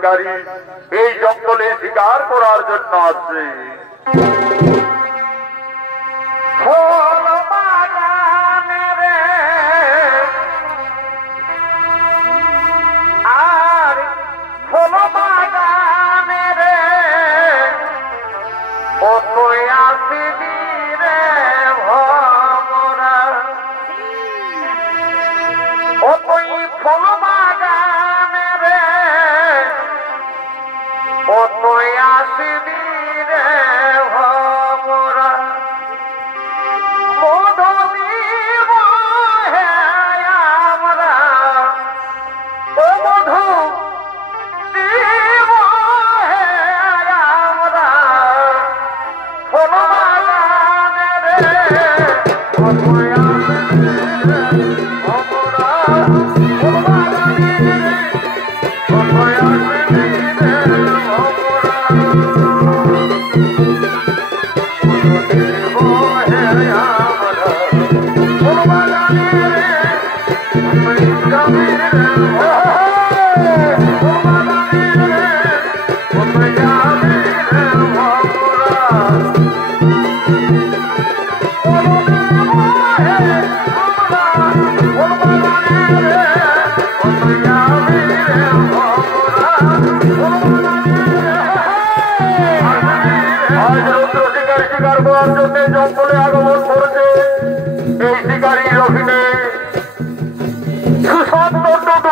শিকারী এই জঙ্গলে শিকার করার জন্য আসছে। জঙ্গলে আগমন করেছে এই শিকারীর অভিনয় সুশান্ত টুডু।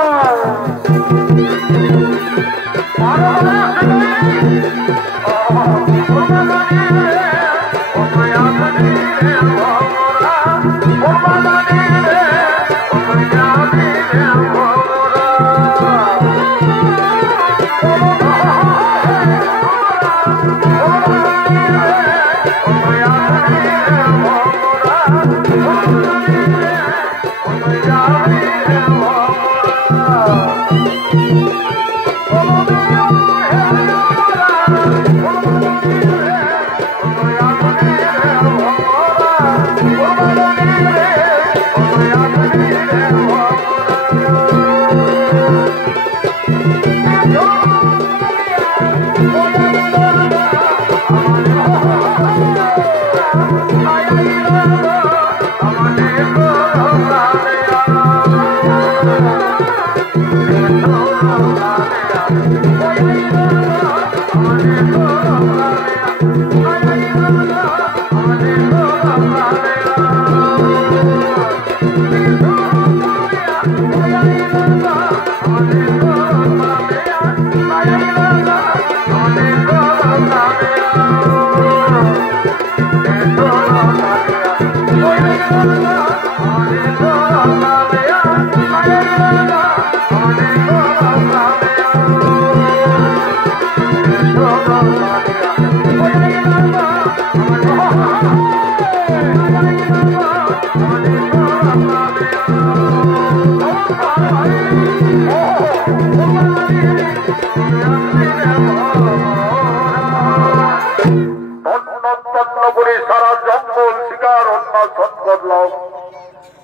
সারা জঙ্গল শিকার অন্বেষণ করলাম,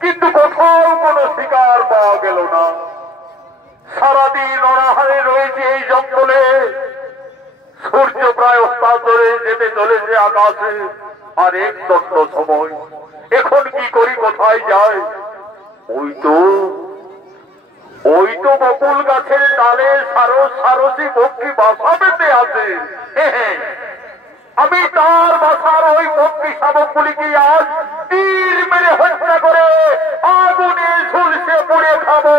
কিন্তু কোথাও কোনো শিকার পাওয়া গেল না। সারাদিন অনাহারে রয়েছে এই জঙ্গলে। সূর্য প্রায় অস্তান্তরে যেতে চলেছে আকাশে, আর এক দণ্ড সময়। এখন কি করি, কোথায় যায়? ওই তো বকুল গাছের ডালে সারসী পক্ষী বাসা পেতে আছে। আমি তার বাসার ওই পক্ষী শাবকগুলিকে আজ তীর মেরে হত্যা করে আগুনে ঝুলসে পুড়ে খাবো।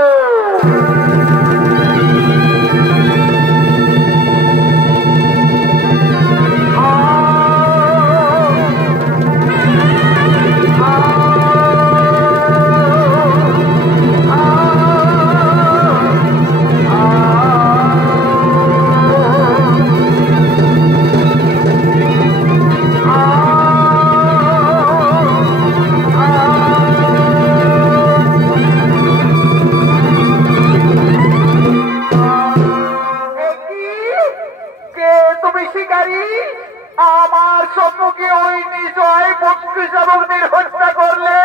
আমার স্বপ্নকে ওই নিশ্চয় পক্ষী শাবকদের হত্যা করলে।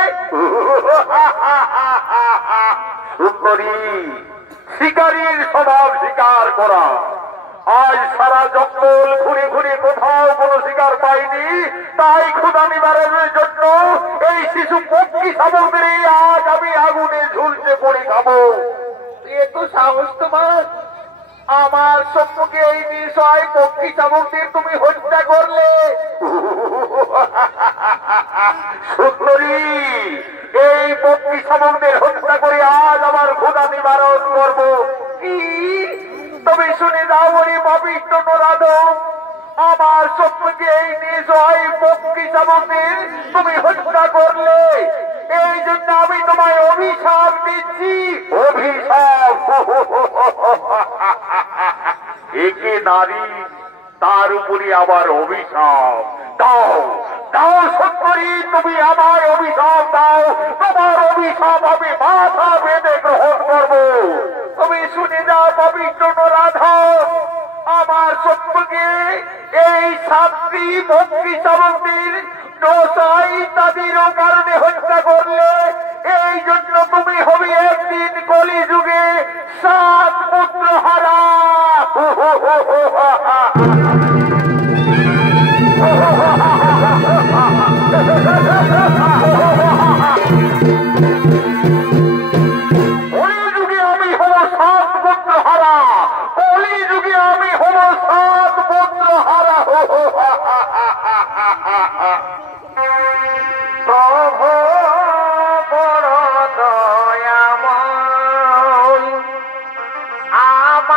সুন্দরী, শিকারীর স্বভাব শিকার করা, আজ সারা জঙ্গল ঘুরে ঘুরে কোথাও কোনো শিকার পাইনি, তাই ক্ষুধা নিবারণের জন্য এই শিশু পক্ষী শাবকদের আজ আমি আগুনে ঝুলতে পড়ে খাবো। এত সাহস তোমার, আমার সম্মুখে এই নিঃসহায় পক্ষী শাবকদের তুমি হত্যা করলে? সুন্দরী, এই পক্ষী শাবকদের হত্যা করে আজ আমার ক্ষুধা নিবারণ করবো। কি তুমি শুনে যাও বলি পাপিষ্ঠ নরাধম, আমার সম্মুখে এই নিঃসহায় পক্ষী শাবকদের তুমি হত্যা করলে, এই জন্য আমি তোমায় অভিশাপ দিচ্ছি। অভিশাপ? একে নারী, তার উপরে আবার অভিশাপ? দাও দাও সুন্দরী, তুমি আমায় অভিশাপ দাও, তোমার অভিশাপ আমি মাথা বেঁধে গ্রহণ করবো। তুমি শুনে যাও পবিত্র নরাধম, আমার সম্মুখে এই শাস্তি পক্ষী শাবকদের দোষাই তাদেরও কারণে হত্যা করলে, এই জন্য তুমি হবে একদিন কলিযুগে 7 পুত্র হারা। কলিযুগে আমি হব 7 পুত্র হারা, কলিযুগে আমি হব 7 পুত্র হারা। প্রভু বড় দয়াময়, আমার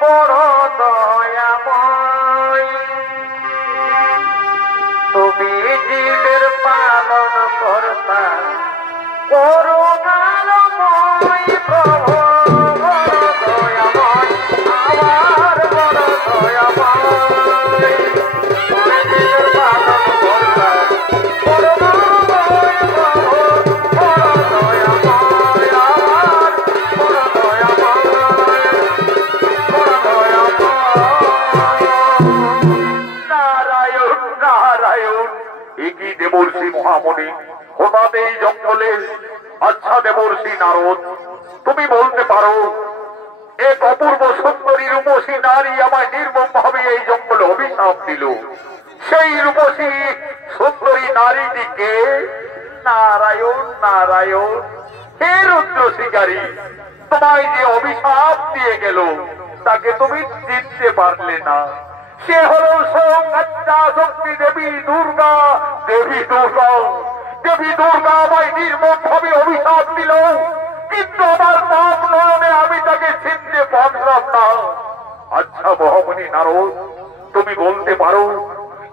বড় দয়াময়, তুমি জীবের পালন কর্তা করুণাময়। প্রভু বড় দয়াময়, আমার বড় দয়াময়, তুমি জীবের পালন কর্তা করুণাময়। প্রভু বড় দয়াময়, আমার বড় দয়াময়, বড় দয়াময়। নারায়ণ নারায়ণ, একই দেবর্ষি মহামণি হঠাৎ এই জঙ্গলে। আচ্ছা দেবর্ষি নারদ, তুমি বলতে পারো এক অপূর্ব সুন্দরী রূপসী নারী আমায় নির্মম ভাবে এই জঙ্গলে অভিশাপ দিল, সেই রূপসী সুন্দরী নারীটিকে? নারায়ণ নারায়ণ, হে রুদ্র শিকারী, তোমায় যে অভিশাপ দিয়ে গেল তাকে তুমি চিনতে পারলে না। সে হল স্বয়ং শক্তি দেবী দুর্গা। দেবী দুর্গা, দেবী দুর্গা আমায় নির্মম ভাবে অভিশাপ দিল, কিন্তু আমার পাপ নয়নে আমি তাকে চিনতে পারলাম না। আচ্ছা মহামণি নারদ, তুমি বলতে পারো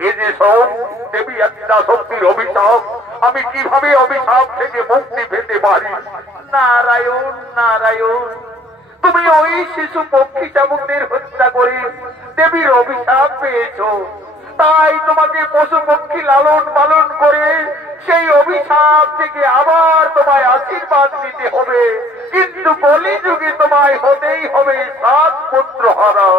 এ যে স্বয়ং দেবী শক্তির অভিশাপ, আমি কিভাবে অভিশাপ থেকে মুক্তি পেতে পারি? নারায়ণ নারায়ণ, তুমি ওই শিশু পক্ষী শাবকদের হত্যা করে দেবীর অভিশাপ পেয়েছ, তাই তোমাকে পশু পক্ষী লালন পালন করে সেই অভিশাপ থেকে আবার তোমায় আশীর্বাদ নিতে হবে, কিন্তু কলিযুগে তোমায় হতেই হবে 7 পুত্র হারা।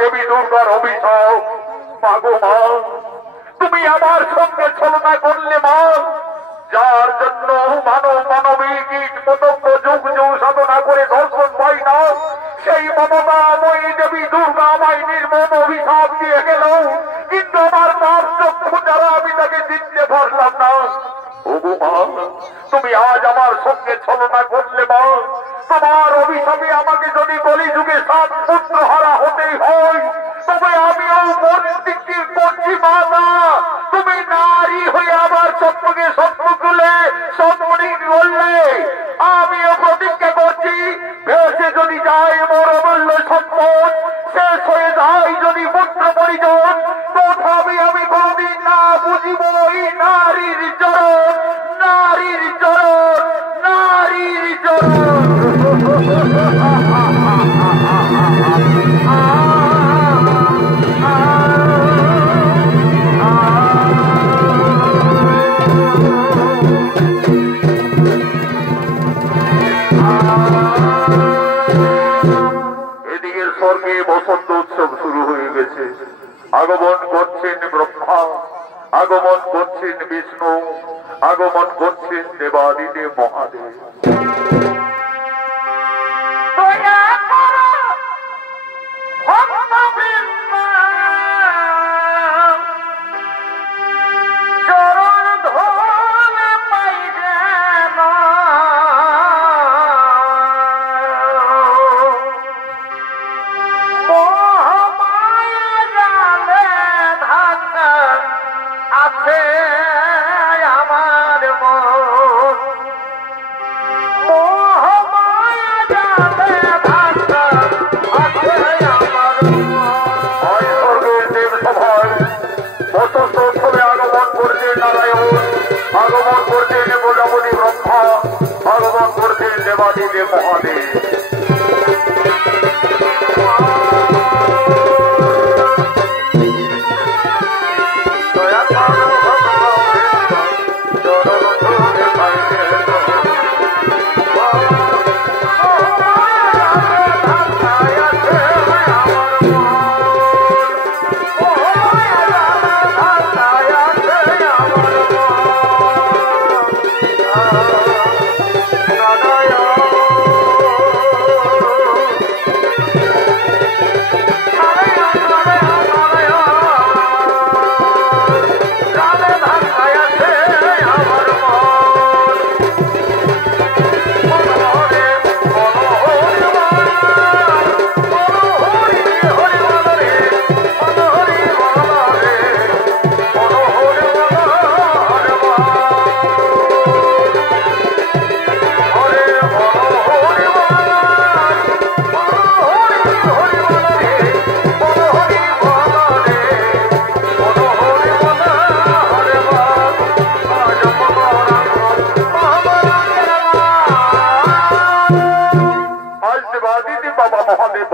দেবী দুর্গার অভিশাপ। মাগো মা, তুমি আমার সঙ্গে ছলনা করলে মা, যার জন্য মানব মানবী কীট পতঙ্গ যুগ যুগ সাধনা করে দর্শন পাই না, সেই মমতাময়ী দেবী দুর্গা আমায় নির্মম অভিশাপ দিয়ে গেল, কিন্তু আমার পাপ চক্ষু দ্বারা আমি তাকে চিনতে পারলাম না। ওগো মা, তুমি আজ আমার সঙ্গে ছলনা করলে মা, তোমার অভিশাপে আমাকে যদি কলিযুগে 7 পুত্র হারা হতেই হয়, তবে আমিও মন্দিরটি করছি মাতা। তুমি নারী হয়ে আমার সত্যকে সত্য তুলে সত্যি বললে, আমিও প্রতিজ্ঞা করছি, ভেসে যদি যায় মোর অমূল্য সম্পদ, শেষ হয়ে যায় যদি পুত্র পরিজন, তথাপি আমি কোনদিন না বুঝিব এই নারীর চরণ, নারীর চরণ, নারীর চরণ। করছেন বিষ্ণু, আগমন করছেন দেবাদিদেব মহাদেব। আগমন করছেন প্রজাপতি ব্রহ্মা, আগমন করছেন দেবাদিদেব মহাদেব।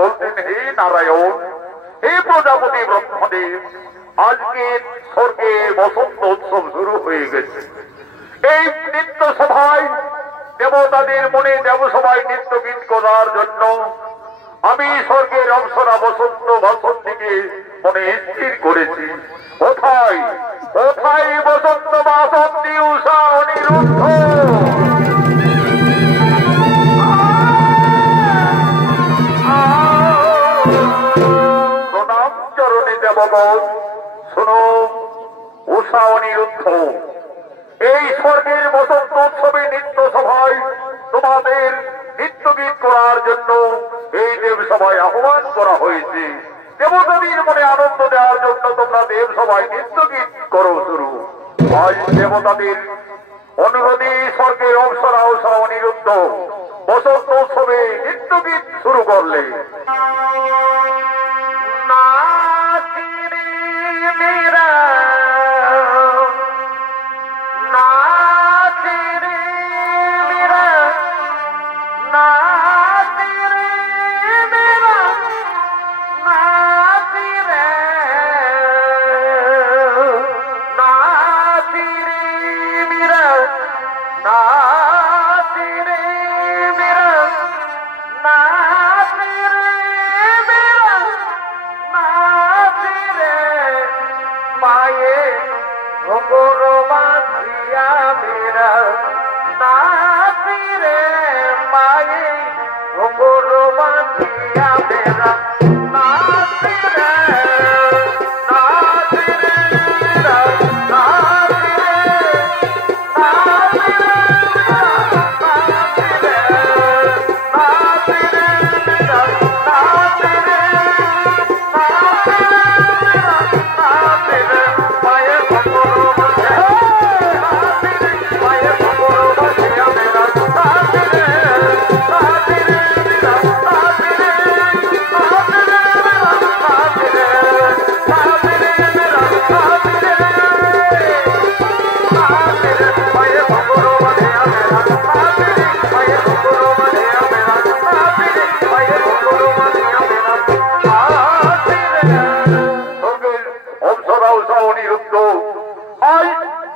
বলতেন, হে নারায়ণ, হে প্রজাপতি ব্রহ্মদেব, আজকে স্বর্গে বসন্ত উৎসব শুরু হয়ে গেছে। এই নৃত্য সভায় দেবতাদের মনে দেবসভায় নৃত্য গীত করার জন্য আমি স্বর্গের অপ্সরা বসন্ত বাসন্তীকে মনে স্থির করেছি। কোথায় কোথায় বসন্ত বাসন্তী উষা অনিরুদ্ধ? শোনো উষা অনিরুদ্ধ, এই স্বর্গের বসন্ত উৎসবে নৃত্য সভায় তোমাদের নৃত্য গীত করার জন্য এই দেব সভায় আহ্বান করা হয়েছে। দেবতাদের মনে আনন্দ দেওয়ার জন্য তোমরা দেব সভায় নৃত্য গীত করো শুরু। আজ দেবতাদের অনুরোধে স্বর্গের অপ্সরা উষা অনিরুদ্ধ বসন্ত উৎসবে নৃত্য গীত শুরু করলে।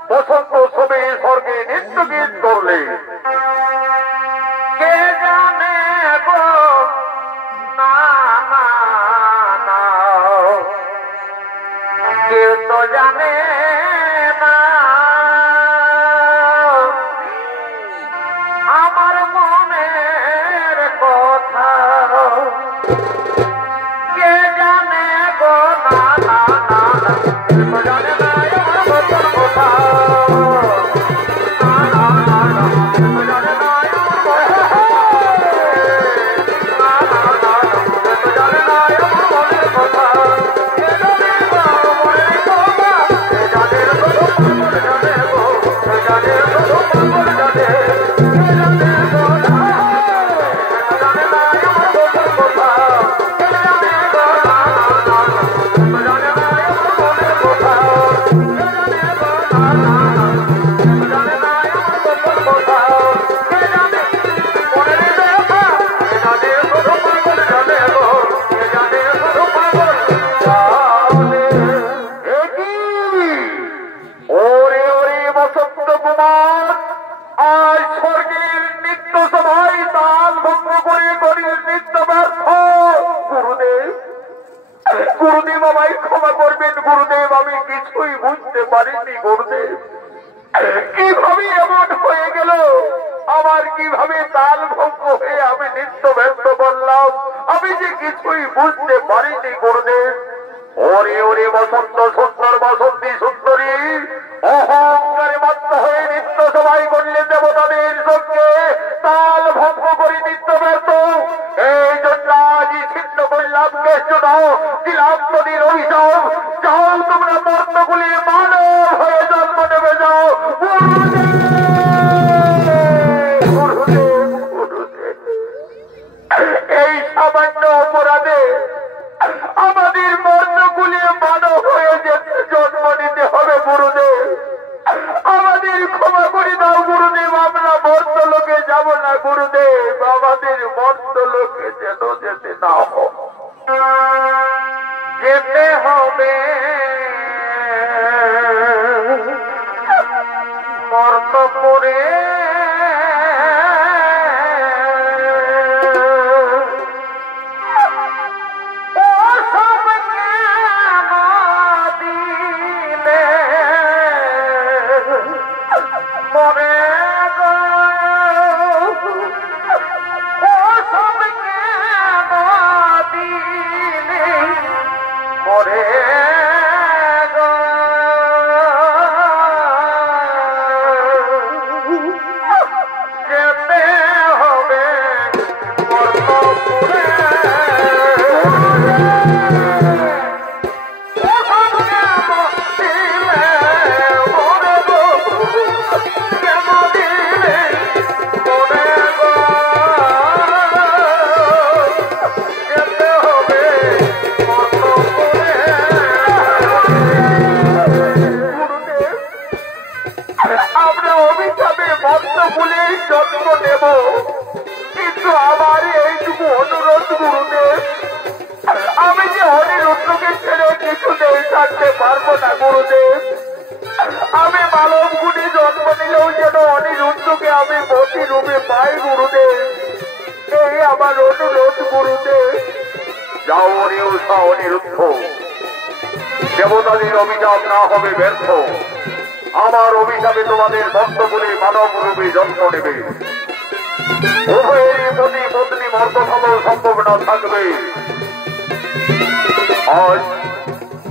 বসন্ত উৎসবে স্বর্গে নৃত্য গীত করলে কে আমার মনের কথা কে জানে গো না না না না জানে না আমার মনের কথা না না না জানে না আমার জানে না আমার মনের কথা কে জানে গো মনের কথা কে জানে গো জানে গো জানে গো জানে গুরুদেব আমায় ক্ষমা করবেন গুরুদেব, আমি কিছুই বুঝতে পারিনি গুরুদেব। কিভাবে এমন হয়ে গেল, আমার কিভাবে তাল ভঙ্গ হয়ে আমি নৃত্য ব্যর্থ করলাম, আমি যে কিছুই বুঝতে পারিনি গুরুদেব। ওরে ওরে বসন্ত সুন্দর বসন্তী সুন্দরী অহংকারে মত্ত হয়ে নৃত্য সবাই করলে দেবতাদের সঙ্গে তাল ভঙ্গ করে নৃত্য ব্যর্থ। এই জন্য আজই ছিন্ন করলাম কেষ্ট দাও দিলাম নদীর অভিশাপ। যাও তোমরা মর্তগুলি মানব হয়ে জন্ম নেবে যাও। এই সামান্য অপরাধে আমাদের মর্তগুলি মানব হয়ে যেতে জন্ম নিতে হবে গুরুদেব। আমাদের ক্ষমা করে দাও গুরুদেব, আমরা মর্ত লোকে যাব না গুরুদেব, আমাদের মর্ত লোকে যেন যেতে না হোক। যেতে হবে মর্তপুরে জন্ম নেব, কিন্তু আমার এইটুকু অনুরোধ গুরুদেব, আমি যে অনিরুদ্ধকে ছেড়ে কিছুতেই থাকতে পারবো না গুরুদেব। আমি মানব গুণে জন্ম নিলেও যেন অনিরুদ্ধকে আমি মতি রূপে পাই গুরুদেব, এই আমার অনুরোধ গুরুদেব। যাও অনিরুদ্ধ, দেবতাদের অভিযান না হবে ব্যর্থ। আমার অভিশাপে তোমাদের ভক্ত বলে মানব রূপে জন্ম নেবে। উভয়েরই প্রতি পত্নী মর্তফল সম্ভাবনা থাকবে। আজ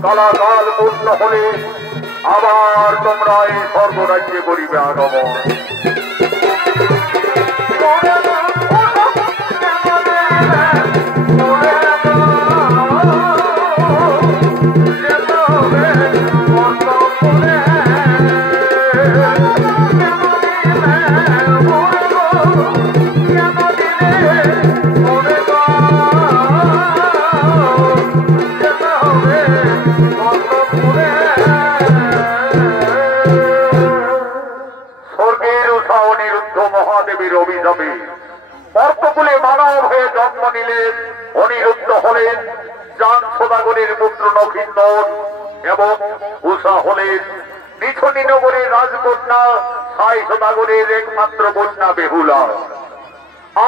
কালাকাল পূর্ণ হলে আবার তোমরা এই স্বর্গরাজ্যে করিবে আগমন। মহাদেবীর অভিশাপে মর্তকুলে মানব হয়ে জন্ম নিলেন। অনিরুদ্ধ হলেন চাঁদ সদাগরের পুত্র নক্ষিন্দন এবং উষা হলেন নিছনি নগরের রাজকন্যা সাই সদাগরের একমাত্র কন্যা বেহুলা।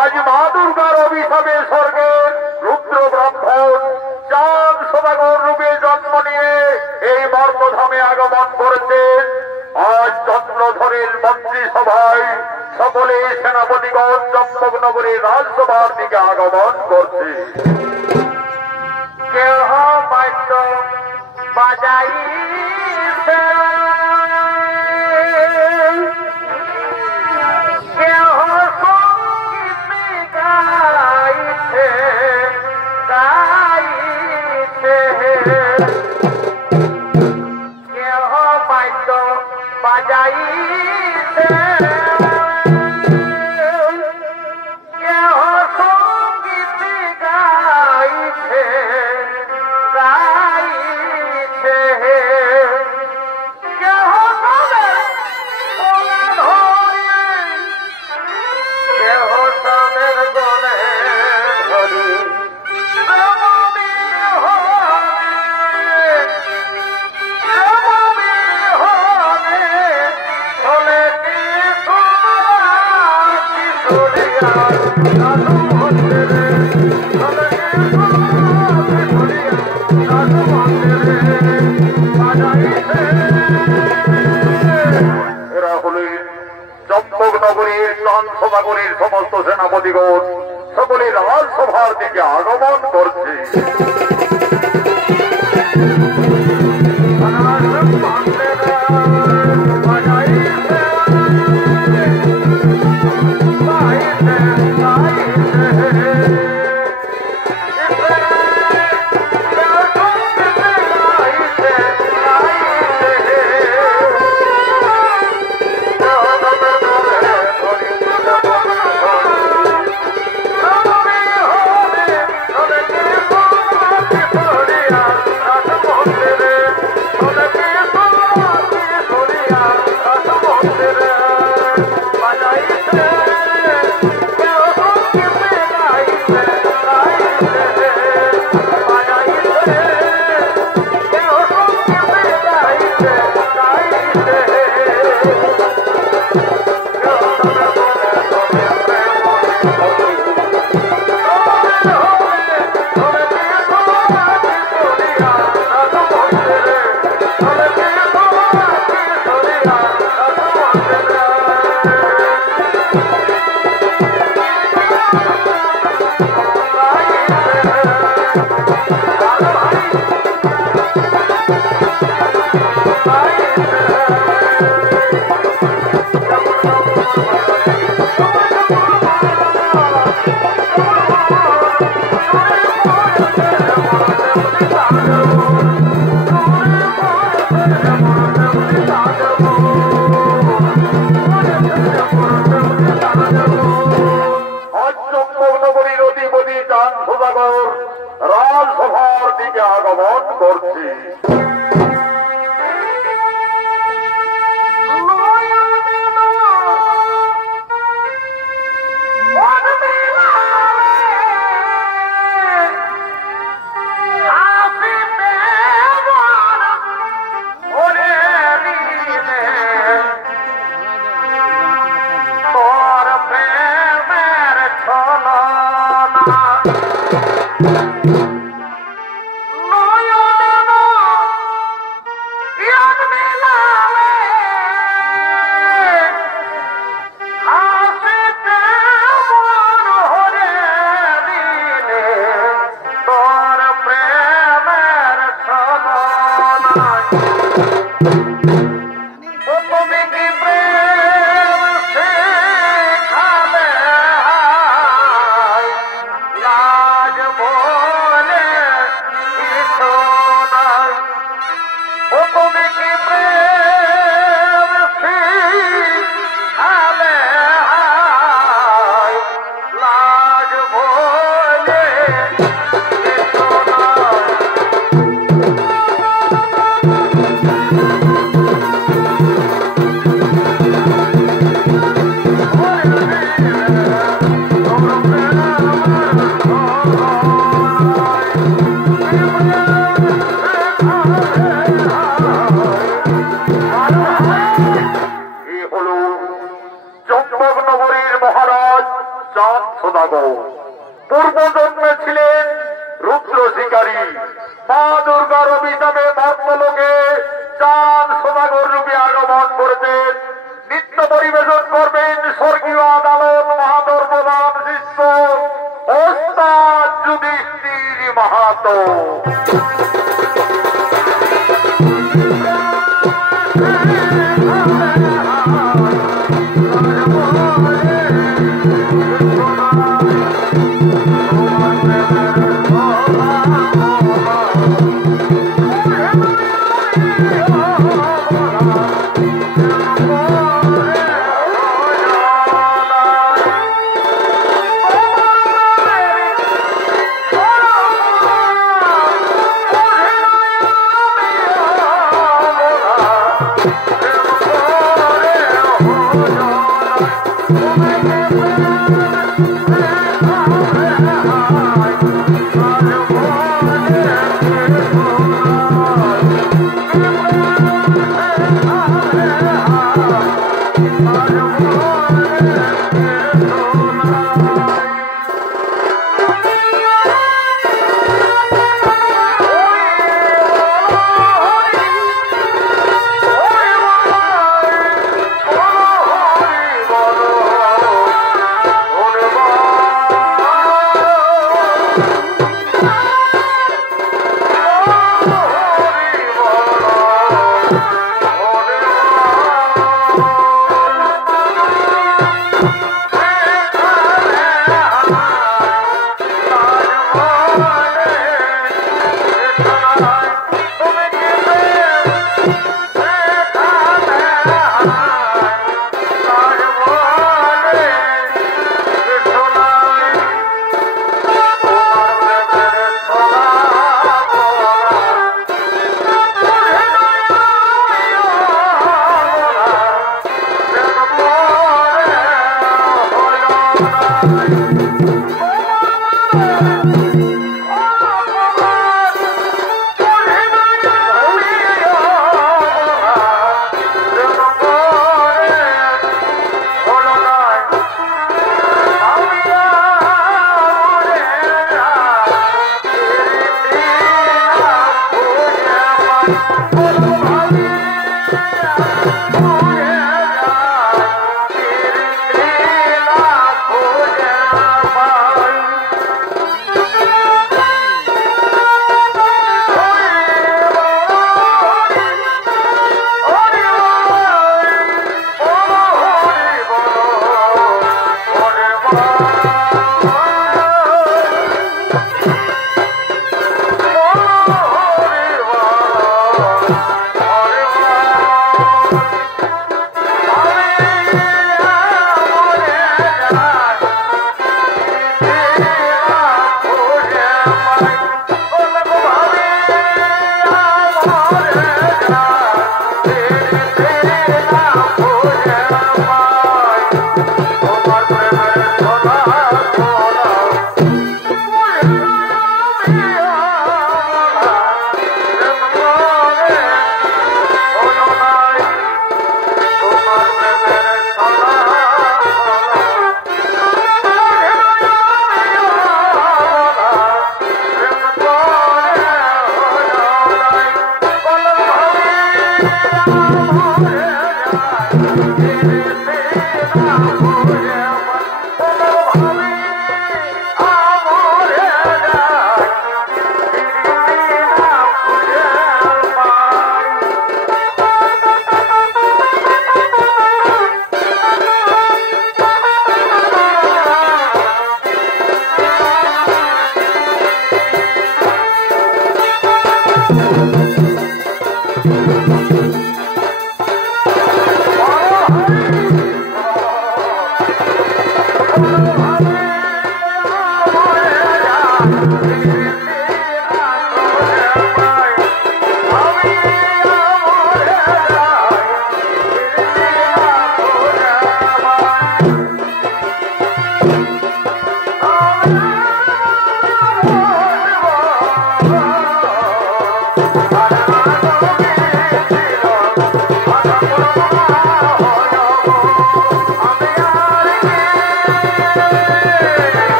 আজ মা দুর্গার অভিশাপে স্বর্গের রুদ্র ব্রাহ্মণ চাঁদ সদাগর রূপে জন্ম নিয়ে এই মর্তধামে আগমন করেছেন। আজ চন্দ্রধরের মন্ত্রিসভায় সকলে সেনাপতিগণ চম্পক নগরীর রাজসভার দিকে আগমন করছে। কেহ বাদ্য বাজাইছে, কেহ সঙ্গীত গাইছে গাইছে, কেহ বাদ্য বাজাইছে, কেহ সঙ্গীত গাইছে গাইছে, কেহ তবে গলে ধরে, কেহ তাদের গলে ধরে শ্রমবী হলে, শ্রমবী হলে চলে কি কিশোরিয়া সাধু মন্দিরে, চলে কি কিশোরিয়া সাধু মন্দিরে বাজাইছে। এরা হলেন চম্পক নগরীর চাঁদসভাগরীর সমস্ত সেনাপতিগণ, সকলে রাজসভার দিকে আগমন করছে। রাজসভার দিকে আগমন করছে। পূর্ব জন্মে ছিলেন রুদ্র শিকারী, মা দুর্গার অভিশাপে মর্তলোকে চাঁদ সদাগর রূপে আগমন করেছেন। নৃত্য পরিবেশন করবেন স্বর্গীয় আদালত মাহাতোর প্রধান শিষ্য ওস্তাদ যুধিষ্ঠির মাহাতো।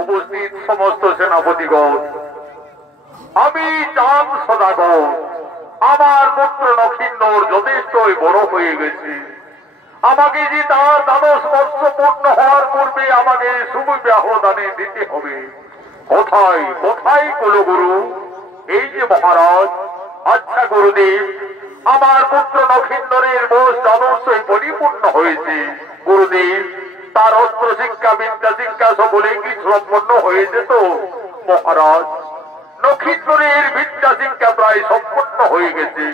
উপস্থিত সমস্ত সেনাপতিগণ, আমি চাঁদ সদাগর, আমার পুত্র নক্ষিন্দর যথেষ্টই বড় হয়ে গেছে। আমাকে যে তার দ্বাদশ বর্ষ পূর্ণ হওয়ার পূর্বে আমাকে সুবিবাহ দানে দিতে হবে। কোথায় কোথায় কুলগুরু? এই যে মহারাজ। আচ্ছা গুরুদেব, আমার পুত্র নক্ষিন্দরের বয়স দ্বাদশই পরিপূর্ণ হয়েছে। গুরুদেব, তার অস্ত্র শিক্ষা বিদ্যা শিক্ষা সকলে কি সম্পন্ন হয়েছে তো? মহারাজ, নক্ষিন্দরের বিদ্যা শিক্ষা প্রায় সম্পন্ন হয়ে গেছে,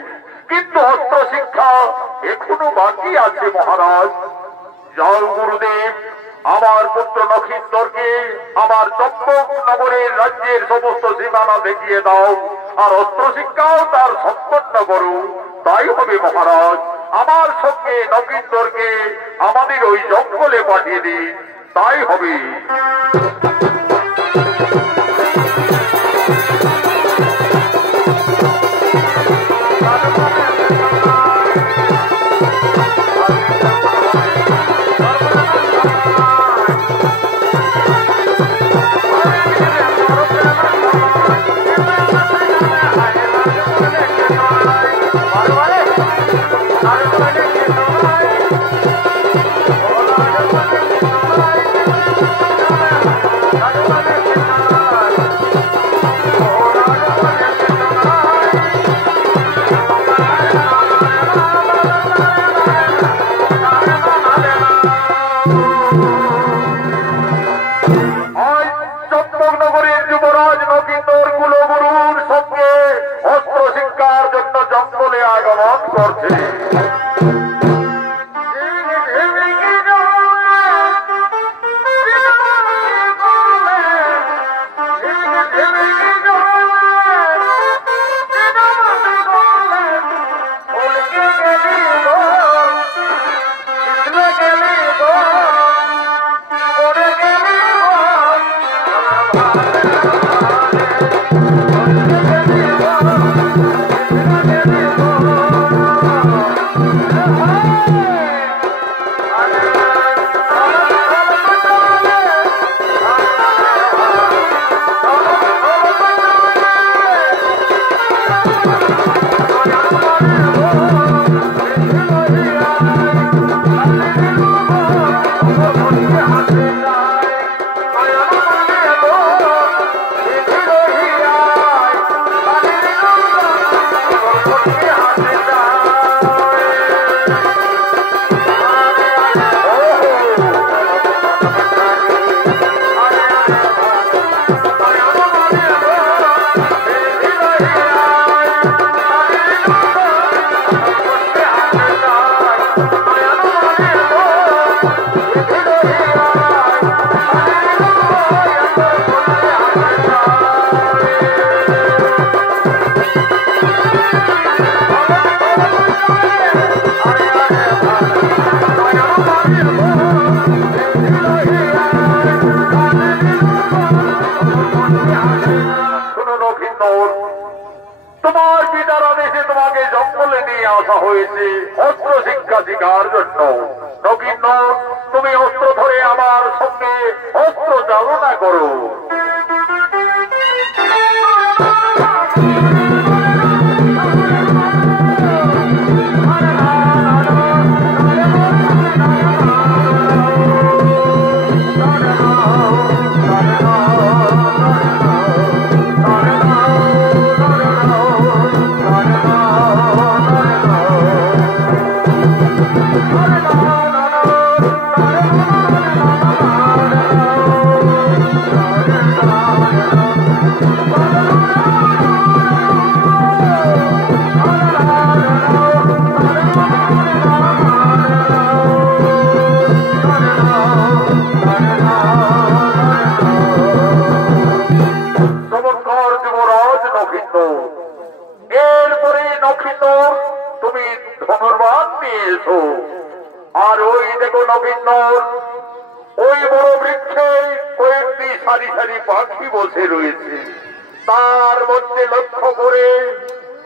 কিন্তু অস্ত্র শিক্ষা এখনো বাকি আছে মহারাজ। যাও গুরুদেব, আমার পুত্র নক্ষিন্দরকে আমার চম্পক নগরের রাজ্যের সমস্ত সীমানা দেখিয়ে দাও, আর অস্ত্র শিক্ষাও তার সম্পন্ন করো। তাই হবে মহারাজ। আমার সঙ্গে নক্ষিন্দরকে আমাদের ওই জঙ্গলে পাঠিয়ে দিন, তাই হবে।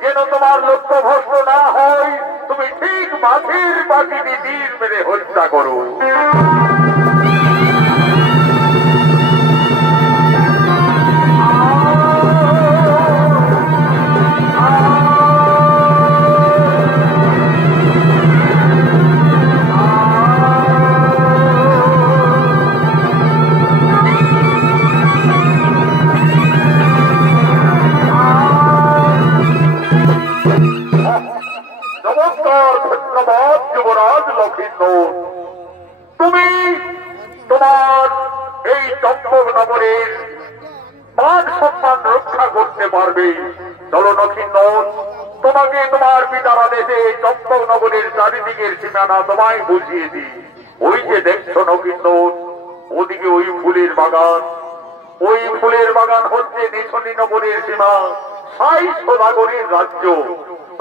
যেন তোমার লক্ষ্য ভ্রষ্ট না হয়, তুমি ঠিক মাঝের পাখিটি তীর মেরে হত্যা করো। ধন্যবাদ যুবরাজ লক্ষিন্দর, তুমি তোমার এই চম্পক নগরের মান সম্মান রক্ষা করতে পারবে। চলো লক্ষিন্দর, তোমাকে তোমার পিতার আদেশে চম্পক নগরের চারিদিকের সীমানা তোমায় বুঝিয়ে দিই। ওই যে দেখছো লক্ষিন্দর, ওদিকে ওই ফুলের বাগান, ওই ফুলের বাগান হচ্ছে নিশনি নগরের সীমা, সাই সদাগরের রাজ্য,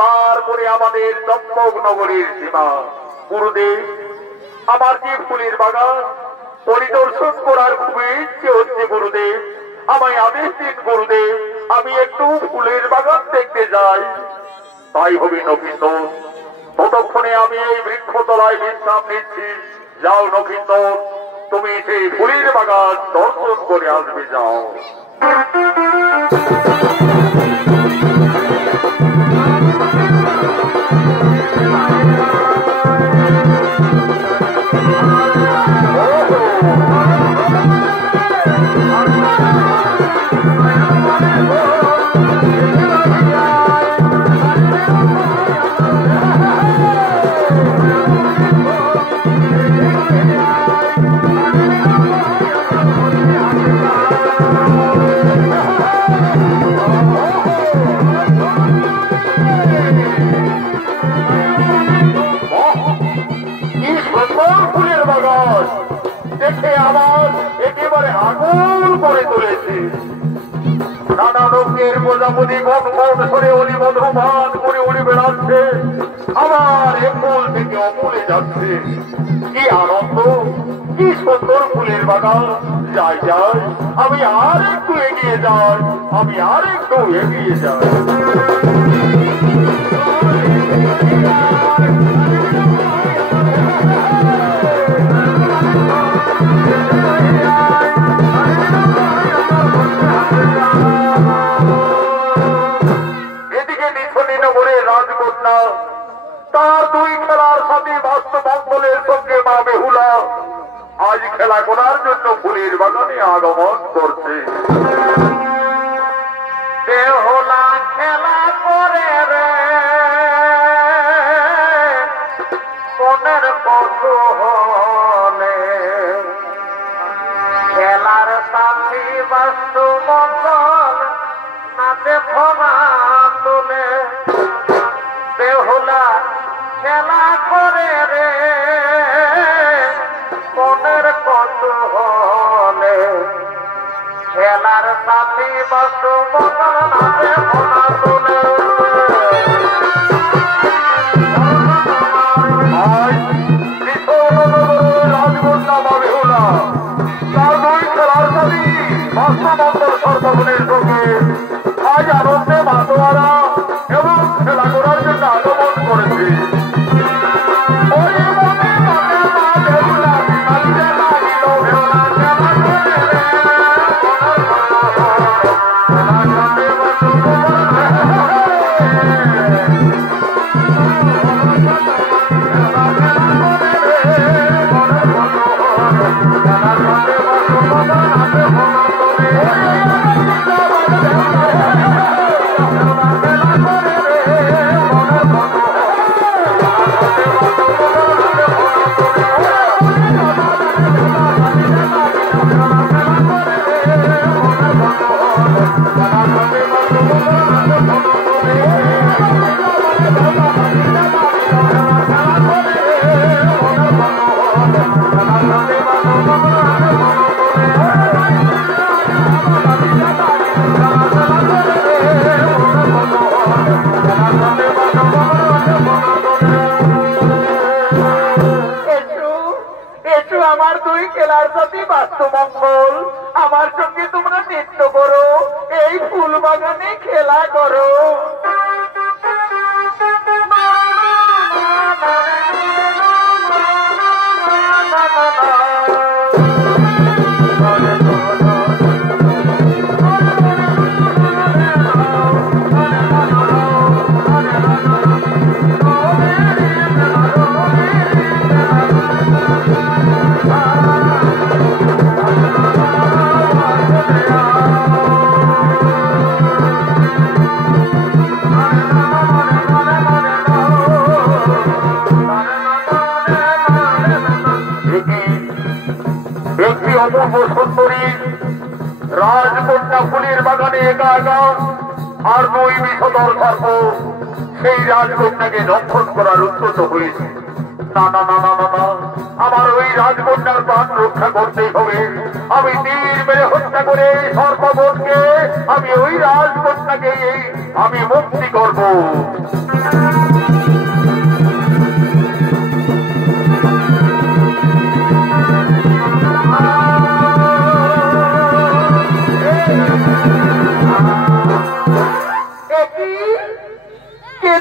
তারপরে আমাদের চম্পক নগরীর সীমা। গুরুদেব, আমার যে ফুলের বাগান পরিদর্শন করার খুবই ইচ্ছে হচ্ছে গুরুদেব, আমায় আদেশ দিন গুরুদেব, আমি একটু ফুলের বাগান দেখতে যাই। তাই হবে নক্ষিন্দর, ততক্ষণে আমি এই বৃক্ষতলায় বিশ্রাম নিচ্ছি। যাও নক্ষিন্দর, তুমি সেই ফুলের বাগান দর্শন করে আসবে, যাও। দেখে আমার একেবারে আগুন করে তুলেছে। নানা রঙের প্রজাপতি কোন কোন সরে অলি মধুমান করে উড়ে বেড়াচ্ছে, আমার এ ফুল থেকে অমূলে যাচ্ছে। কি আনন্দ, কি সুন্দর ফুলের বাগান। যাই যাই, আমি আর একটু এগিয়ে যাই, আমি আর একটু এগিয়ে যাই। এদিকে নিশনি নগরের রাজকন্যা তার দুই খেলার সাথে বাস্তবঙ্গলের সঙ্গে মা বেহুলা আজ খেলা করার জন্য ফুলের বাগানে আগমন করছে। বেহুলা খেলা করে রে মনের কৌতূহলে, খেলার সাথী বাস্তবঙ্গল নাচে ফোনা তুলে। বেহুলা খেলা করে রে মনের কৌতূহলে, খেলার সাথী বাস্তবঙ্গল নাচে ফোনা তুলে। রাজকন্যা মা বেহুলা তার দুই খেলার সাথী বাস্তবঙ্গল সর্বগুণের সঙ্গে আজ আনন্দে মাতোয়ারা এবং খেলা করার জন্য আগমন করেছে। আমার দুই খেলার সাথে বাস্তবঙ্গল, আমার সঙ্গে তোমরা নৃত্য করো, এই ফুল বাগানে খেলা করো। অপূর্ব সুন্দরী রাজকন্যা ফুলের বাগানে একা একা আর দুই বিষধর সর্প সেই রাজকন্যাকে দংশন করার উদ্যত হয়েছে। না না না না না না, আমার ওই রাজকন্যার প্রাণ রক্ষা করতেই হবে। আমি তীর মেরে হত্যা করে সর্পগণকে আমি ওই রাজকন্যাকে আমি মুক্তি করব।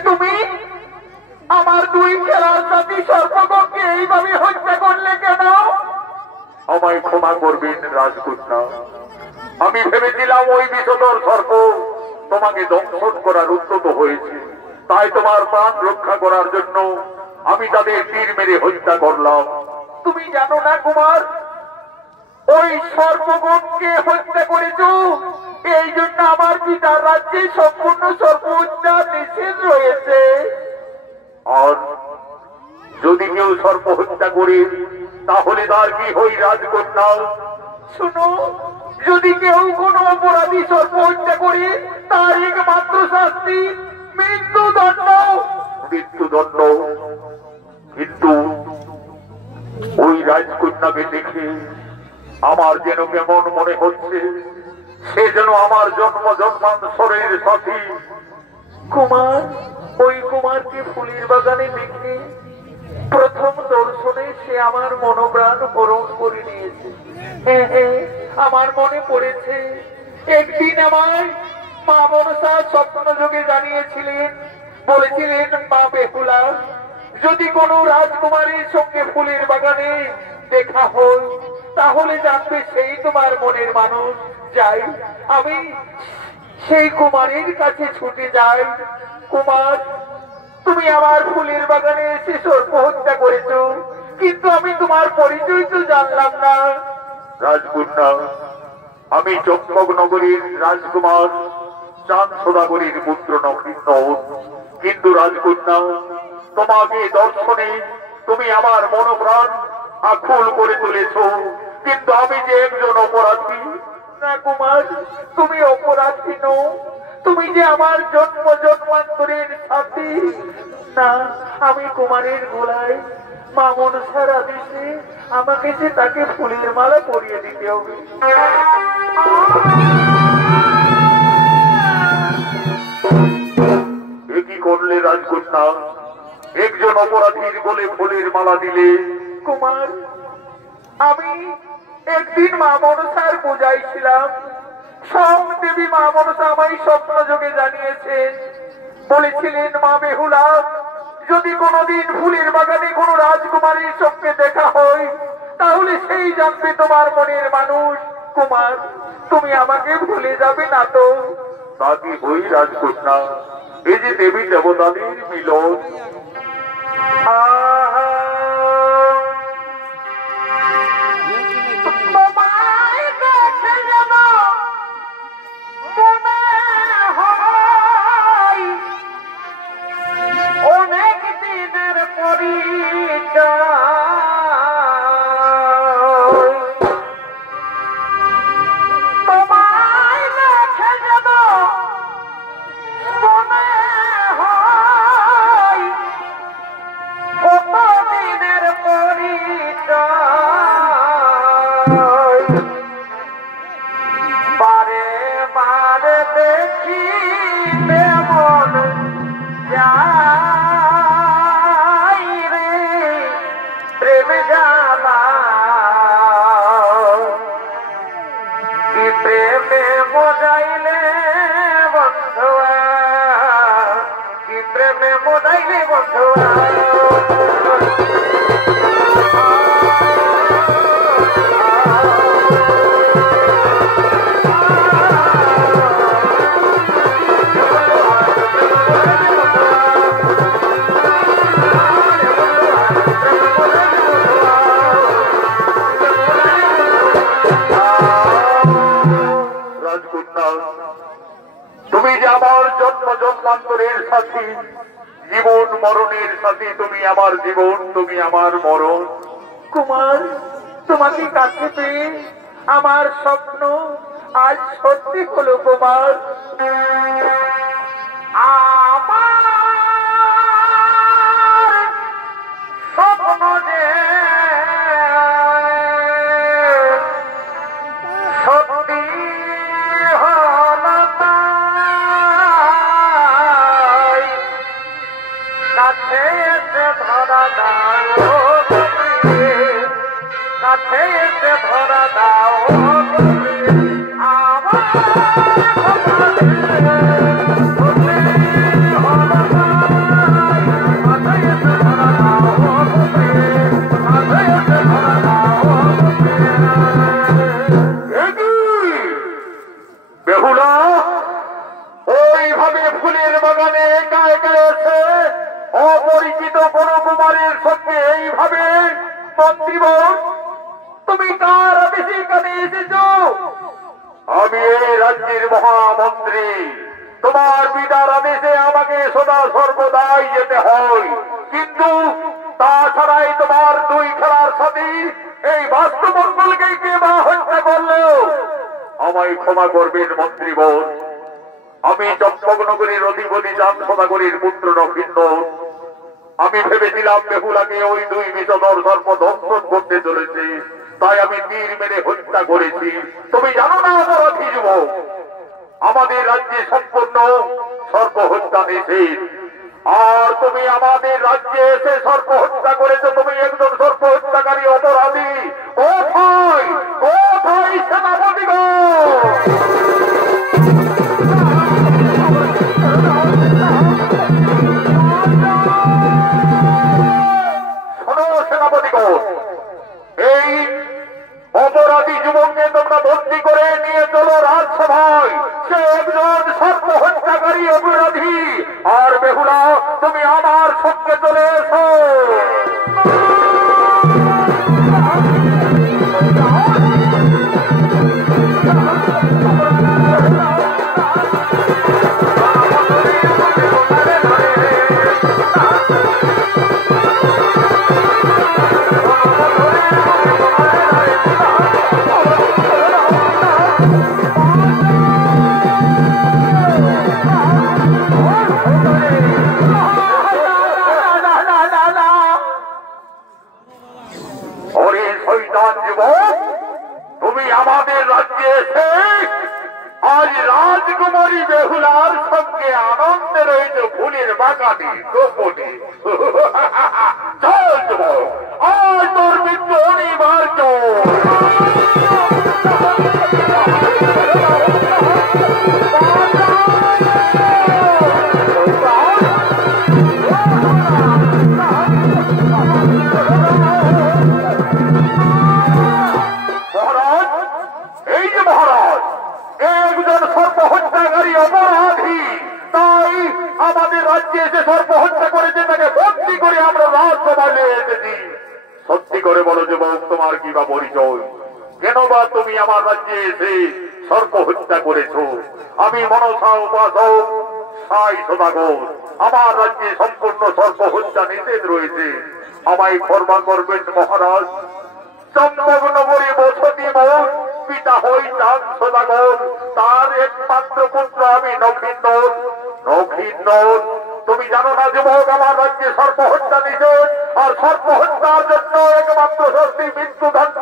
তুমি আমার দুই খেলার সাথী সর্পগণকে এইভাবে হত্যা করলে কেন? আমায় ক্ষমা করবেন রাজকন্যা, আমি ভেবেছিলাম ওই বিষধর সর্প তোমাকে দংশন করার উদ্যত হয়েছে, তাই তোমার প্রাণ রক্ষা করার জন্য আমি তাদের তীর মেরে হত্যা করলাম। তুমি জানো না কুমার, ওই সর্পগণকে হত্যা করেছ, এই জন্য আমার পিতার রাজ্যে সম্পূর্ণ সর্প হত্যা নিষেধ রয়েছে। আর যদি কেউ সর্প হত্যা করে তাহলে তার কি হই রাজকন্যা? শুনো, যদি কেউ কোনো অপরাধী সর্প হত্যা করে তার একমাত্র শাস্তি মৃত্যুদণ্ড। মৃত্যুদণ্ড? কিন্তু ওই রাজকন্যাকে দেখে আমার যেন কেমন মনে হচ্ছে সে যেন আমার জন্ম জন্মান্তরের সাথী। কুমার, ওই কুমারকে ফুলের বাগানে দেখে প্রথম দর্শনে সে আমার মনোপ্রাণ হরণ করে নিয়েছে। আমার মনে পড়েছে একদিন আমার মা মনসা স্বপ্ন যোগে জানিয়েছিলেন, বলেছিলেন মা বেহুলা, যদি কোনো রাজকুমারীর সঙ্গে ফুলের বাগানে দেখা হয় তাহলে জানবে সেই তোমার মনের মানুষ। যাই, আমি সেই কুমারীর কাছে ছুটে যাই। কুমার, তুমি আমার ফুলের বাগানে এসে সর্প হত্যা করেছ, কিন্তু আমি তোমার পরিচয় তো জানলাম না। রাজকন্যা, আমি চম্পক নগরীর রাজকুমার চাঁদ সদাগরীর পুত্র নক্ষিন্ন। কিন্তু রাজকন্যা, তোমাকে দর্শনে তুমি আমার মনোপ্রাণ আকুল করে তুলেছ, কিন্তু আমি যে একজন অপরাধী। না কুমার, তুমি অপরাধী নও, তুমি যে আমার জন্ম জন্মান্তরের সাথী। না, আমি কুমারের গোলায় মা মনসার আদেশে আমাকে যে তাকে ফুলের মালা পরিয়ে দিতে হবে। এ কি করলে রাজকন্যা? একজন অপরাধীর বলে ফুলের মালা দিলে? কুমার, আমি একদিন মা মনসার পূজায় ছিলাম। সব দেবী মা মনসা আমায় স্বপ্ন যোগে জানিয়েছেন, বলেছিলেন মা বেহুলা, যদি কোনোদিন ফুলের বাগানে কোনো রাজকুমারীর সঙ্গে দেখা হয় তাহলে সেই জানবে তোমার মনের মানুষ। কুমার, তুমি আমাকে ভুলে যাবে না তো? তা কি হই রাজকন্যা, এই যে দেবী দেবতাদের মিলন। অনেক দিনের পরিচয় তোমায় দেখে যাব মনে হয়, কত দিনের পরিচয় বারে বারে দেখি মন যাই রে প্রেম জালা, কি প্রেমে মোজাইলে বন্ধুয়া, কি প্রেমে মোজাইলে বন্ধুয়া। তুমি যে আমার জন্ম জন্মান্তরের সাথী, জীবন মরণের সাথী, তুমি আমার জীবন, তুমি আমার মরণ। কুমার, তোমাকে কাছে পেয়ে আমার স্বপ্ন আজ সত্যি হলো কুমার। আমার স্বপ্ন যে সত্যি হলো তাই, কাছে এসে ধরা দাও, কাছে এসে ধরা দাও বেহুলা। ওইভাবে ফুলের বাগানে একা একা এসে অপরিচিত কোন কুমারের সঙ্গে এইভাবে মন্ত্রীবর, তুমি কার আদেশে এখানে এসেছ? আমি এই রাজ্যের মহামন্ত্রী, তোমার পিতার আদেশে আমাকে সদা সর্বদাই যেতে হয়, কিন্তু তাছাড়াই তোমার দুই খেলার সাথী এই বাস্তুমণ্ডলকে কে বা হত্যা করলো, আমায় ক্ষমা করবেন মন্ত্রীবর। আমি চম্পকনগরীর অধিপতি চাঁদ সদাগরীর পুত্র নক্ষিন্দর। আমি ভেবেছিলাম বেহুলাকে ওই দুই বিষধর সর্প দর্শন করতে চলেছে, তাই আমি তীর মেরে হত্যা করেছি। তুমি জানো না অপরাধী যুবক, আমাদের রাজ্যে সম্পূর্ণ সর্প হত্যা নিষেধ, আর তুমি আমাদের রাজ্যে এসে সর্প হত্যা করেছো। তুমি একজন সর্প হত্যাকারী অপরাধী। কোথায় কোথায় সেনাপতিগণ? এই অপরাধী যুবককে তোমরা বন্দী করে নিয়ে চলো রাজসভায়। সে একজন সর্প হত্যাকারী অপরাধী। আর বেহুলা, তুমি আমার সঙ্গে চলে এসো। তুমি আমাদের রাজ্যে এসে আজ রাজকুমারী বেহুলার সঙ্গে আনন্দে রয়েছে ফুলের বাগানে গোপনে। চল যুবক, আজ তোর মৃত্যু অনিবার্য। অপরাধী, তাই আমাদের রাজ্যে এসে সর্প হত্যা করেছে, তাকে বন্দী করে আমরা রাজসভায় নিয়ে এসেছি। সত্যি করে বলো যুবক, তোমার কি বা পরিচয়? কেন বা তুমি আমার রাজ্যে এসে সর্প হত্যা করেছো? আমি মনসা উপাসক সাই সদাগর। আমার রাজ্যে সম্পূর্ণ সর্প হত্যা নিষেধ রয়েছে। আমায় ক্ষমা করবেন মহারাজ। চম্পকনগরী বসতি মোর পিতা হই চাঁদ সদাগর, তার একমাত্র পুত্র আমি নক্ষিন্দর। নক্ষিন্দর, তুমি জানো না যুবক, আমার রাজ্যে সর্প হত্যা নিষেধ, আর সর্প হত্যার জন্য একমাত্র শাস্তি মৃত্যুদণ্ড।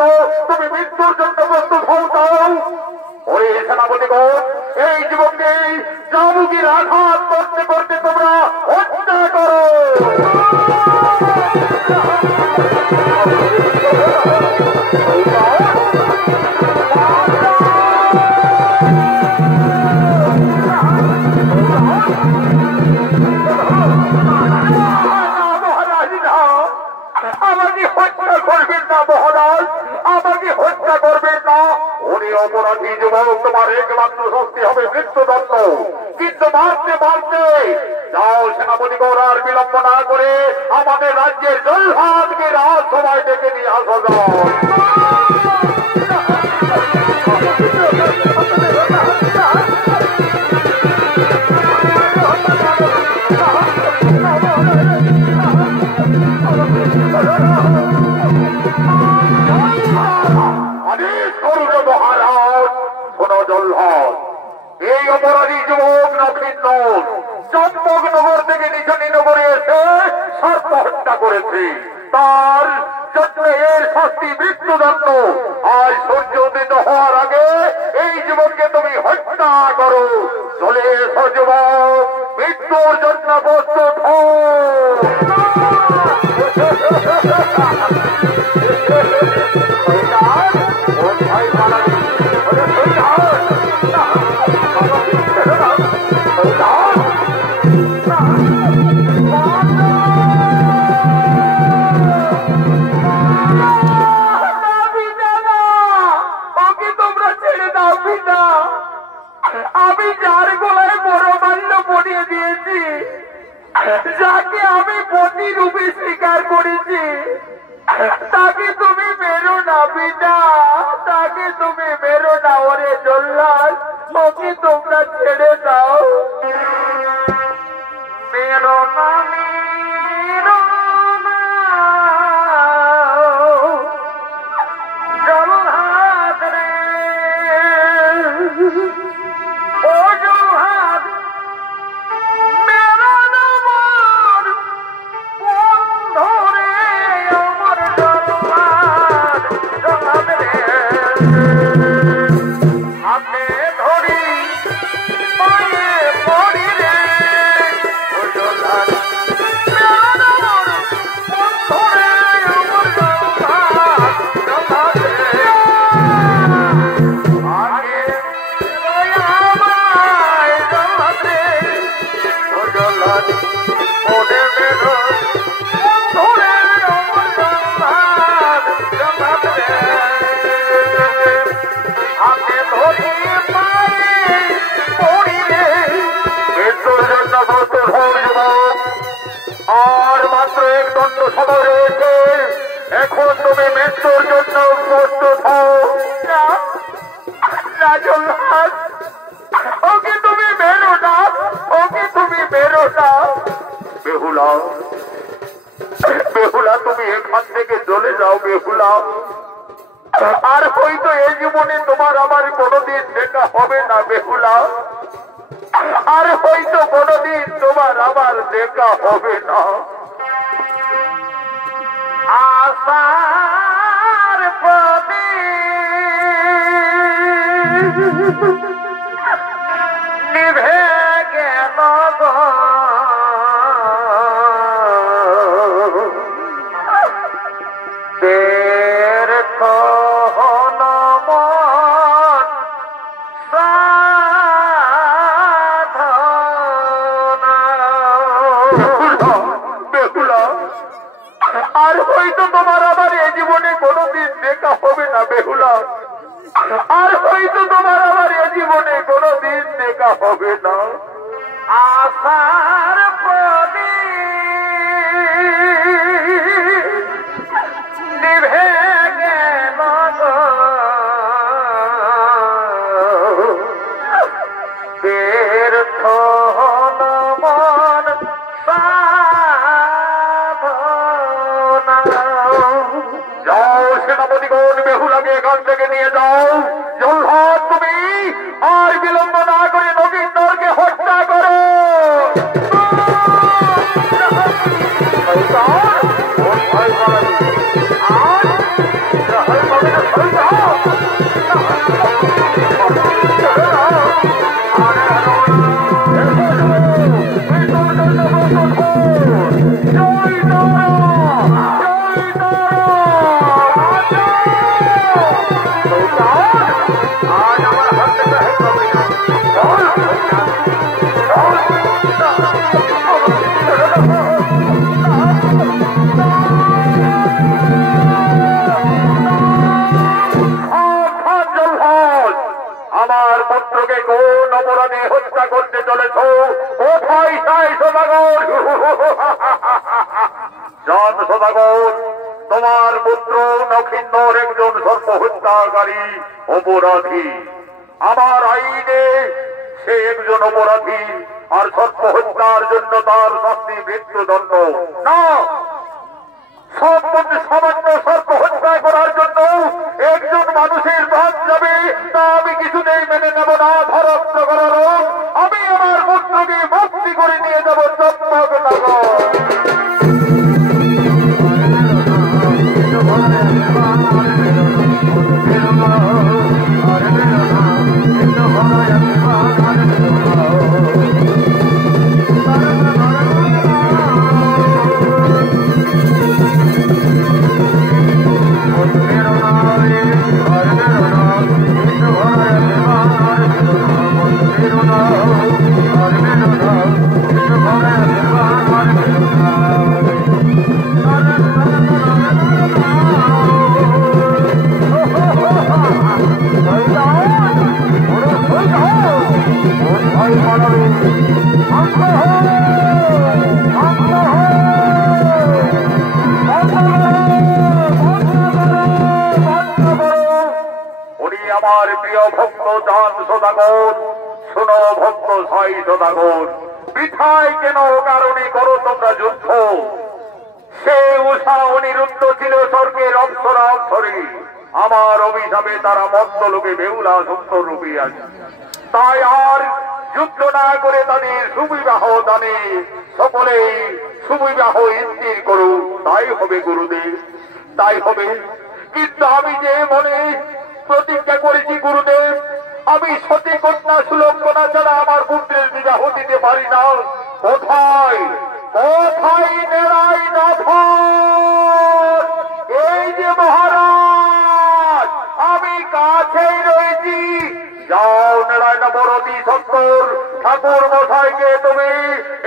তুমি মৃত্যুর জন্য প্রস্তুত হও। তাও ওই সেনাপতিগণ, এই যুবককে চাবুকের আঘাত করতে করতে তোমরা হত্যা করো। আমাকে হত্যা করবেন না মহারাজ, আমাকে হত্যা করবেন না। উনি অপরাধী যুবক, তোমার একমাত্র শাস্তি হবে মৃত্যুদণ্ড। কিন্তু মারতে মারতে যাও সেনাপতিগণ, আর বিলম্ব না করে আমাদের রাজ্যের জলহাতকে রাজসভায় ডেকে নিয়ে আসা যাও। আদেশ করুন করেছে তার জন্য এর শাস্তি মৃত্যুদণ্ড। আজ সূর্য উদিত হওয়ার আগে এই যুবককে তুমি হত্যা করো। চলে এসো যুবক, মৃত্যুর জন্য প্রস্তুত হও। আমি যার গলায় বড় মাল্য পরিয়ে দিয়েছি, যাকে আমি পতি রূপে স্বীকার করেছি, তাকে তুমি মেরো না পিতা, তাকে তুমি মেরো না। ওরে জল্লাদ, ওকে তোমরা ছেড়ে দাও। মেরো না, মেরো না জল্লাদ রে, ও জল্লাদ মেরো না মোর বন্ধুরে, আমার জল্লাদ, জল্লাদ রে। হাতে ধরি পায়ে পড়ি রে, ও জল্লাদ মেরো না মোর বন্ধুরে, আমার জল্লাদ, জল্লাদ রে। আগে আমায় জল্লাদ রে, ও জল্লাদ ওরে মেরো বন্ধুরে, আমার জল্লাদ, জল্লাদ রে। হাতে ধরি পায়ে পড়ি রে, মৃত্যুর জন্য প্রস্তুত হও যুবক। আর মাত্র এক দণ্ড সময় রয়েছে। এখন তুমি মৃত্যুর জন্য প্রস্তুত হও। না, না জল্লাদ, ওকে তুমি মেরো না, ওকে তুমি মেরো না। বেহুলা, বেহুলা তুমি এখান থেকে চলে যাও বেহুলা। আর হয়তো এই জীবনে তোমার আমার কোনোদিন দেখা হবে না বেহুলা। আর হয়তো কোনোদিন তোমার আমার দেখা হবে না। আশার প্রদীপ নিভে গেল গো, ব্যর্থ হল মন সাধনা। বেহুলা, আর হয়তো তোমার আমার এই জীবনে কোনোদিন দেখা হবে না বেহুলা। আর হয়তো তোমার আমার এই জীবনে কোনোদিন দেখা হবে না। আশার প্রদীপ নিভে গেল গো, ব্যর্থ হল মন সাধনা। যাও সেনাপতিগণ, বেহুলাকে এখান থেকে নিয়ে যাও। জল্লাদ তুমি আর বিলম্ব না করে নগেন্দরকে হত্যা করো। আমার পুত্রকে কোন অপরাধে হত্যা করতে চলেছ? কোথায় চাই সদাগর? জান সদাগর, তোমার পুত্র নখিন্দর একজন সর্প হত্যাকারী অপরাধী। আমার আইনে সে একজন অপরাধী, আর সর্প হত্যার জন্য তার শাস্তি মৃত্যুদণ্ড। না, সামান্য সর্প হত্যা করার জন্য একজন মানুষের প্রাণ যাবে, তা আমি কিছুতেই মেনে নেব না। ধরত্ব করার আমি আমার পুত্রকে মুক্তি করে নিয়ে যাব চম্পক নগর। সদাগর, শোনো ভক্ত সাই সদাগর, বৃথায় কেন কারণে করো তোমরা যুদ্ধ? সে উষা অনিরুদ্ধ ছিল স্বর্গের অপ্সরা অক্ষরে, আমার অভিশাপে তারা মদ্যলোকে বেহুলা সুন্দর রূপে আছে। তাই আর যুদ্ধ না করে তাদের সুবিবাহ দানে সকলেই সুবিবাহ স্থির করুন, তাই হবে গুরুদেব, তাই হবে। কিন্তু আমি যে মনে প্রতিজ্ঞা করেছি গুরুদেব, আমি সতী কন্যা সুলক্ষণা ছাড়া আমার পুত্রের বিবাহ দিতে পারি না। কোথায় কোথায় নেড়াই নভর? এই যে মহারাজ, আমি কাছেই রয়েছি। যাও নেড়াই নভর অতি সত্তর ঠাকুর মশাইকে তুমি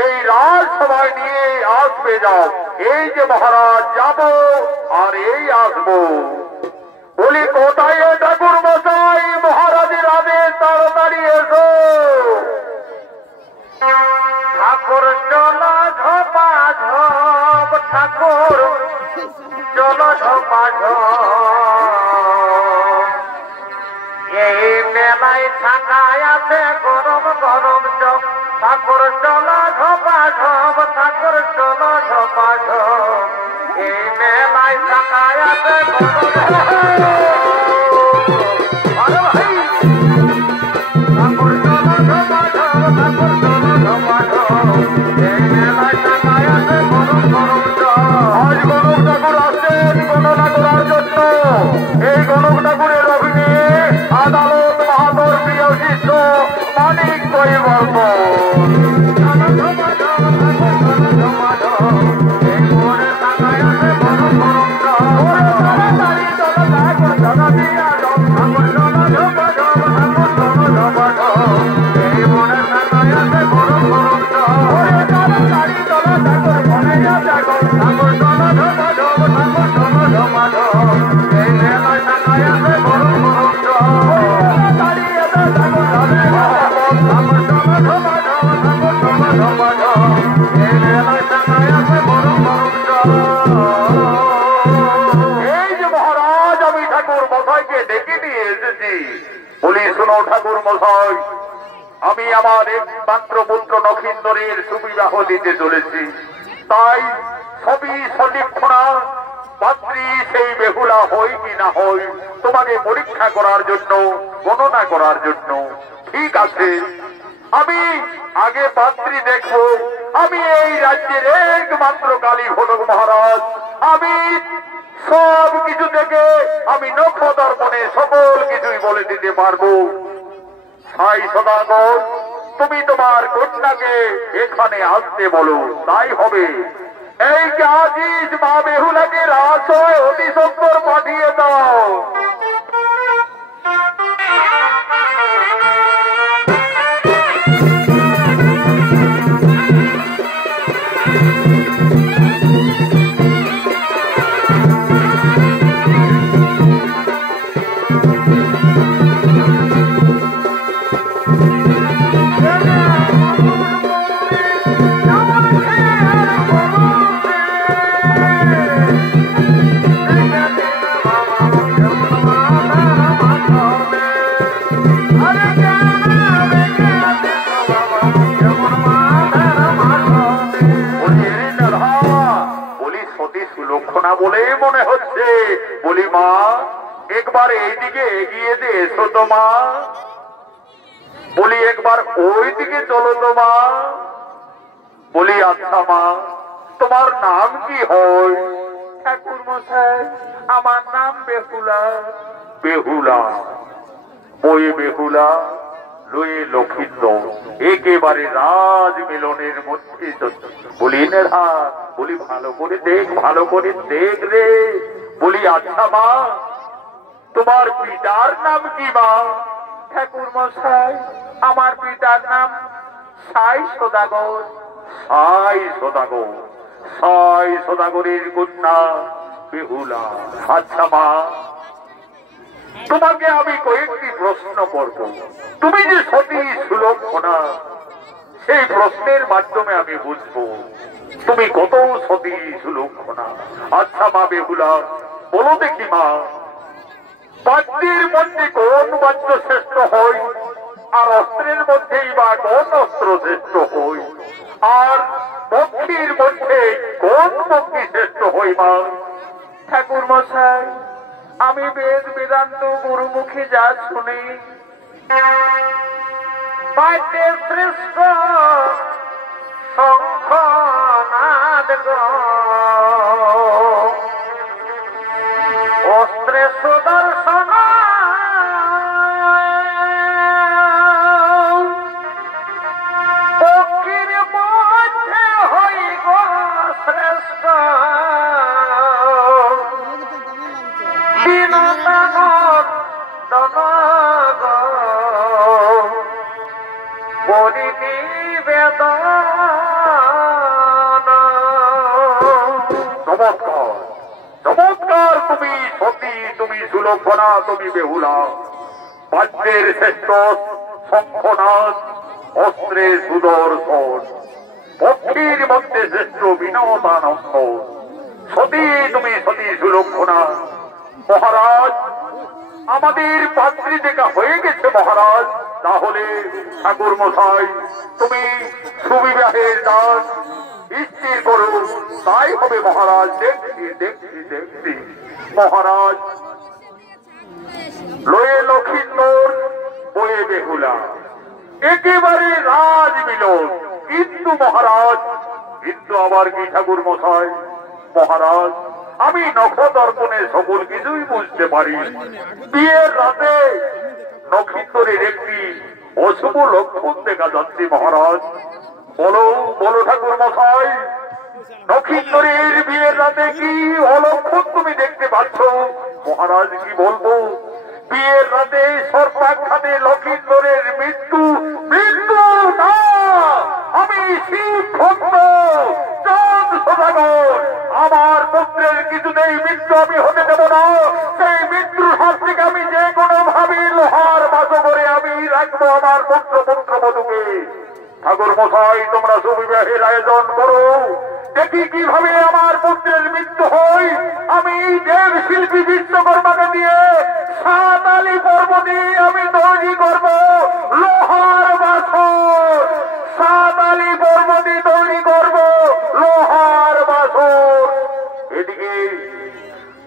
এই রাজসভায় নিয়ে আসবে। যাও, এই যে মহারাজ, যাব আর এই আসবো। বলি কোথায় ঠাকুর মশাই? মহারাজের আদেশ, তাড়াতাড়ি এসো। ঠাকুর চলো ঝোপা ঝোপ, ঠাকুর চলো ঝোপা ঝোপ। এই মেলায় থাকায় আছে গরম গরম চপ। ঠাকুর চলো ঝোপা ঝোপ, ঠাকুর চলো ঝোপা ঝোপ। এই মেলায় থাকায় আছে এই গণক ঠাকুরের অভিনয়ে আদালত বাহাদুর প্রিয় শিষ্য মানিক পরিবর্তন। বলি শোনো ঠাকুর মশাই, আমি আমার একমাত্র পুত্র নক্ষিন্দরের সুবিবাহ দিতে চলেছি। তাই সবই সলিক্ষণা পাত্রী সেই বেহুলা হই কি না হই তোমাকে পরীক্ষা করার জন্য, গণনা করার জন্য। ঠিক আছে, আমি আগে পাত্রী দেখবো। আমি এই রাজ্যের একমাত্র কালী ঘটক মহারাজ। আমি সব কিছু থেকে আমি নক্ষদর্পণে সকল কিছুই বলে দিতে পারবো। সাই সদাগর, তুমি তোমার কন্যাকে এখানে আসতে বলো, তাই হবে। এই যে আজিজ মা বেহুলাকে রাজসভায় অতি সত্তর পাঠিয়ে দাও। বলে মনে হচ্ছে। বলি মা, একবার এইদিকে এগিয়ে দিয়ে এসো তো মা। বলি একবার ওই দিকে চলো তো মা। বলি আচ্ছা মা, তোমার নাম কি হয়? ঠাকুর মশাই, আমার নাম বেহুলা। বেহুলা, ওই বেহুলা লয়ে লক্ষিন্দর একেবারে রাজ মিলনের মধ্যে। বলি নেড়া, বলি ভালো করে দেখ, ভালো করে দেখ রে। বলি আচ্ছা মা, তোমার পিতার নাম কি মা? ঠাকুর মশাই, আমার পিতার নাম সাই সদাগর। সাই সদাগর, সাই সদাগরের কন্যা বেহুলা। আচ্ছা মা, তোমাকে আমি কয়েকটি প্রশ্ন করব। তুমি যে সতী সুলক্ষণা, সেই প্রশ্নের মাধ্যমে আমি বুঝবো তুমি কত সতী সুলক্ষণা। আচ্ছা মা বেহুলা, বলো দেখি মা, বাদ্যের মধ্যে কোন বাদ্য শ্রেষ্ঠ হয়? আর অস্ত্রের মধ্যেই বা কোন অস্ত্র শ্রেষ্ঠ হই, আর পক্ষীর মধ্যে কোন পক্ষী শ্রেষ্ঠ হই মা? ঠাকুর মশাই, আমি বেদ বেদান্ত গুরুমুখী যা শুনি, পাইতে শ্রেষ্ঠ শঙ্খনাদ অস্ত্রে সুদর্শন পক্ষীর মধ্যে হই গো শ্রেষ্ঠ চমৎকার চমৎকার, তুমি সতী, তুমি সুলক্ষণা, তুমি বেহুলা। বাদ্যের শ্রেষ্ঠ শঙ্খনাদ, অস্ত্রে সুদর্শন, পক্ষীর মধ্যে শ্রেষ্ঠ বিনোদানন্দ। সতী তুমি, সতী সুলক্ষণা। মহারাজ, আমাদের পাত্রী দেখা হয়ে গেছে মহারাজ। তাহলে ঠাকুর মশাই, তুমি সুবিবাহের দান স্থির করুন, তাই হবে মহারাজ। দেখছি দেখছি দেখছি মহারাজ, লয়ে লক্ষিন্দর, বয়ে বেহুলা, একেবারে রাজ মিলন। কিন্তু মহারাজ, কিন্তু আবার কি ঠাকুর মশাই? মহারাজ, আমি নখদর্পণে সকল কিছুই বুঝতে পারি। বিয়ের রাতে নক্ষত্রের একটি অশুভ লক্ষণ দেখা যাচ্ছে মহারাজ। বলো বলো ঠাকুর মশাই, নক্ষত্রের বিয়ের রাতে কি অলক্ষণ তুমি দেখতে পাচ্ছ? মহারাজ, কি বলবো? বিয়ের রাতে সর্বাখ্যানে লক্ষিন্দরের মৃত্যু। মৃত্যু না, আমি শিব ভক্ত চাঁদ সদাগর, আমার পুত্রের কিছুতেই মৃত্যু আমি হতে দেব না। সেই মৃত্যুর হাত থেকে আমি যে কোনো ভাবে লোহার বাসো করে আমি রাখবো আমার পুত্র পুত্রবধূকে। ঠাকুর মশাই, তোমরা সুবিবাহের আয়োজন করো, দেখি কিভাবে আমার পুত্রের মৃত্যু হয়। আমি দেব শিল্পী বিশ্বকর্মাকে দিয়ে সাতালি পর্বতে আমি তৈরি করব লোহার বাসর। সাতালি পর্বতে তৈরি করব লোহার বাসর। এদিকে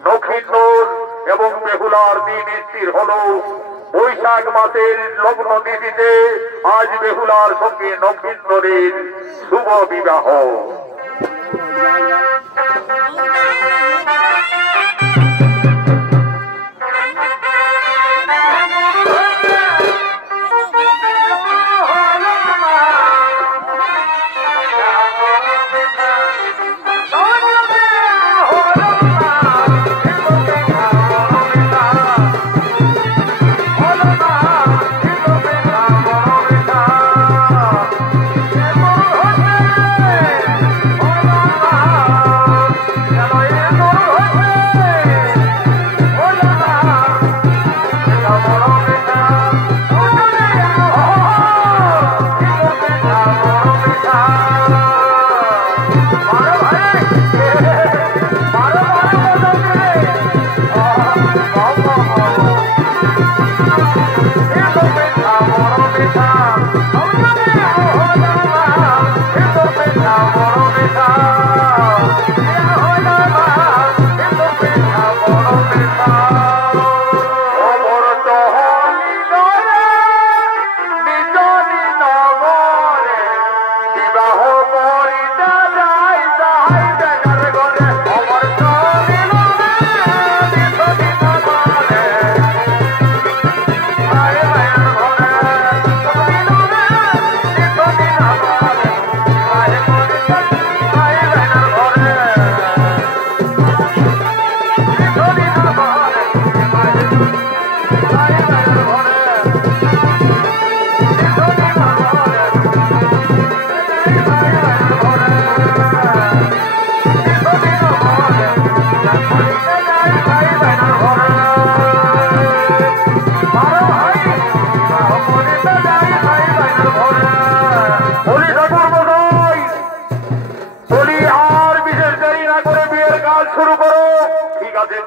নক্ষত্র এবং বেহুলার দিন স্থির হল। বৈশাখ মাসের লগ্ন তিথিতে আজ বেহুলার সঙ্গে নক্ষত্রের শুভ বিবাহ।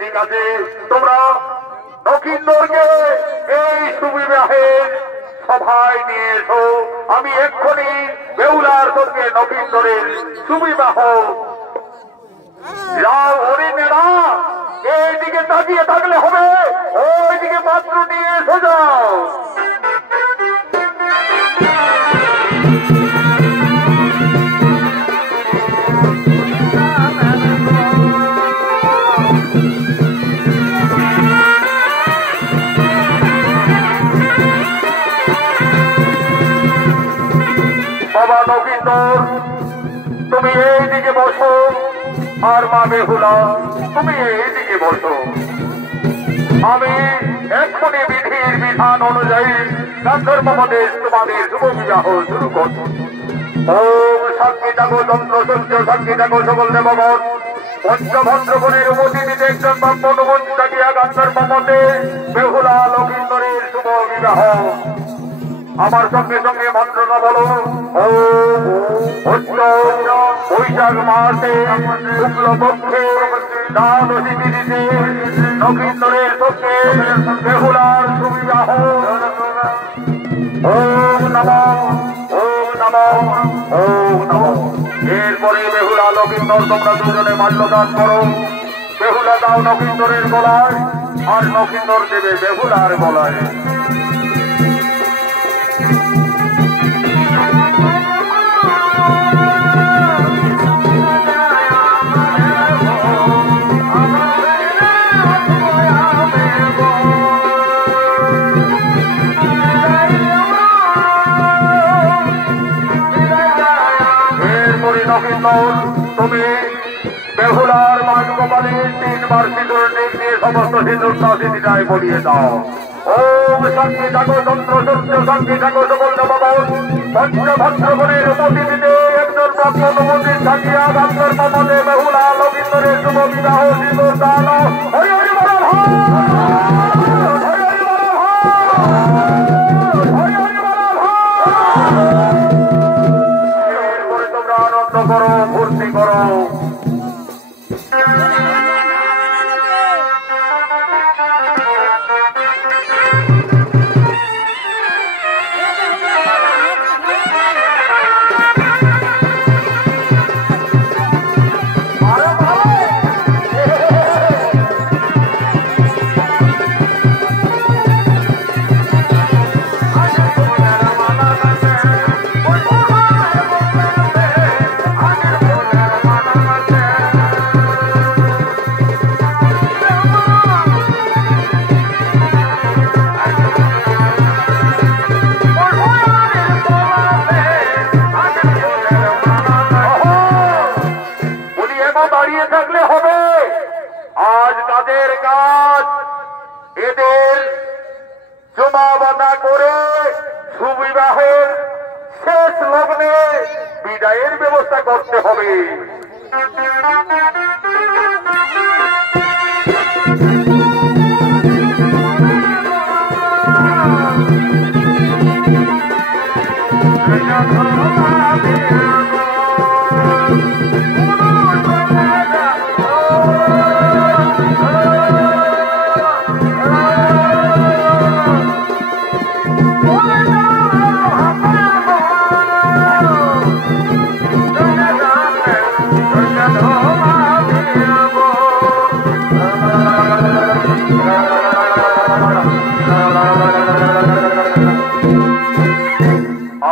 ঠিক আছে, তোমরা নক্ষত্রকে এই সুবিবাহের সভায় নিয়ে এসো। আমি এক্ষুনি বেহুলার সঙ্গে নবীনগরের সুবিবাহ। যাও হরিণেরা, এইদিকে তাকিয়ে থাকলে হবে, ওইদিকে পাত্র নিয়ে এসে যাও। বাবা নবীনগর, তুমি এইদিকে বসো, আর মা বেহুলা তুমি এইদিকে বসো। আমি এক্ষুনি বিধির বিধান অনুযায়ী গান্ধর্ব মদেশ তোমাদের শুভ বিবাহ শুরু করব। ওম সাক্ষী থাকো চন্দ্র সূর্য, সাক্ষী থাকো সকল দেবগণ, পঞ্চভদ্রগণের উপস্থিতিতে একজন ব্রাহ্মণ থাকিয়া গান্ধর্ব মতে বেহুলা লক্ষিন্দরের শুভ বিবাহ। আমার সঙ্গে সঙ্গে মন্ত্রণা বলো। বৈশাখ মাসে শুক্লপক্ষে দ্বাদশী তিথিতে নবীনগরের সঙ্গে বেহুলার সুবিবাহ। ওম নমঃ, ওম নমঃ, ওম নমঃ। এরপরে বেহুলা নবীনগর তোমরা দুজনে মাল্যদান করো। বেহুলা দাও নবীনগরের গলায়, আর নবীনগর দেবে বেহুলার গলায়। তুমি বেহুলার বাজগোপালে 3 বার সিঁদুর দিয়ে সমস্ত সিঁদুরটা সিঁড়িটায় পড়িয়ে দাও। ওম সাক্ষী থাকো চন্দ্র সূর্য, সাক্ষী থাকো সকল দেবগণ, পঞ্চভদ্রগণের উপস্থিতিতে একজন ব্রাহ্মণ মন্দির থাকিয়া গান্ধর্ব মতে বেহুলা লক্ষিন্দরের শুভ বিবাহ সিঁদুর দান। হরি হরি বল, হরি হরি বল, হরি হরি বল। এরপরে তোমরা আনন্দ করো, ফুর্তি করো। দাঁড়িয়ে থাকলে হবে? আজ কাদের কাজ? এদের জমা বাঁধা করে সুবিবাহের শেষ লগ্নে বিদায়ের ব্যবস্থা করতে হবে।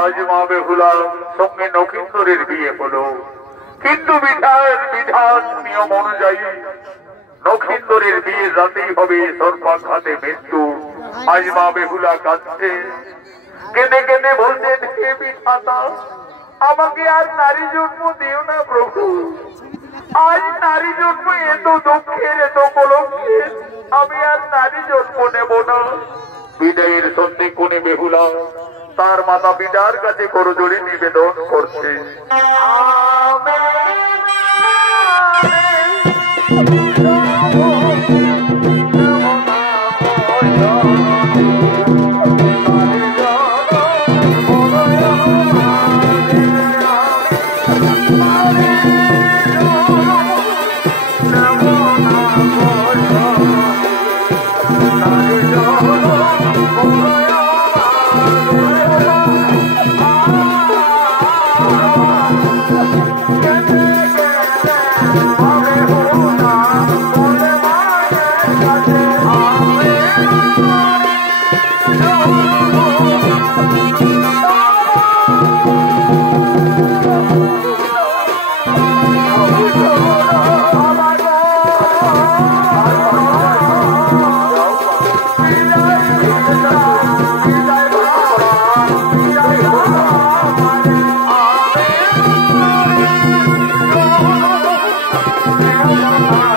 আজ মা বেহুলার সঙ্গে নক্ষিন্দরের বিয়ে হলো, কিন্তু বিধান নিয়ম অনুযায়ী নক্ষিন্দরের বিয়ে যাতেই হবে, সর্বাঘাতে মৃত্যু। আজ মা বেহুলা কাঁদছে, কেঁদে কেঁদে বলছেন, হে বিধাতা, আমাকে আর নারী জন্ম দিও না প্রভু। আজ নারী জন্ম এত দুঃখের, এত কলঙ্কের, আমি আর নারী জন্ম নেব না। বিদায়ের সন্ধে কোণে বেহুলা তার মাতা পিতার কাছে করজোড়ে নিবেদন করছে। Oh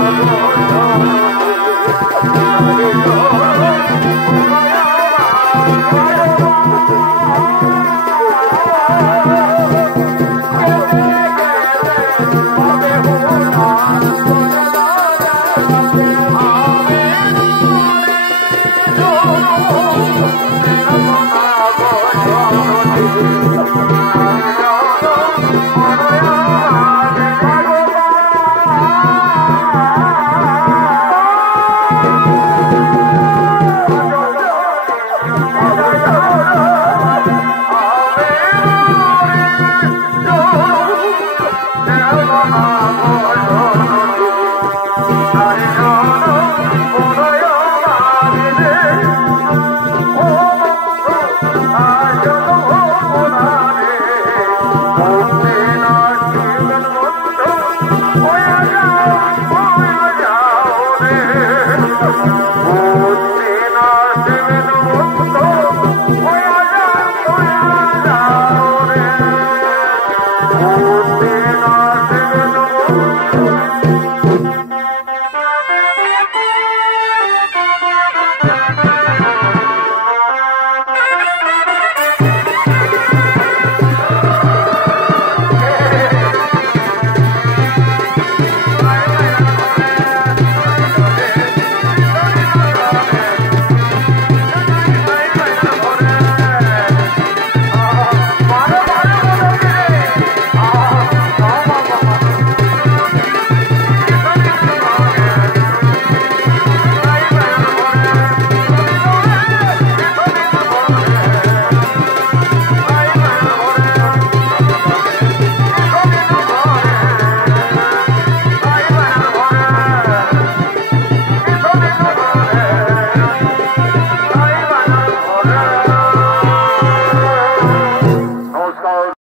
Thank you.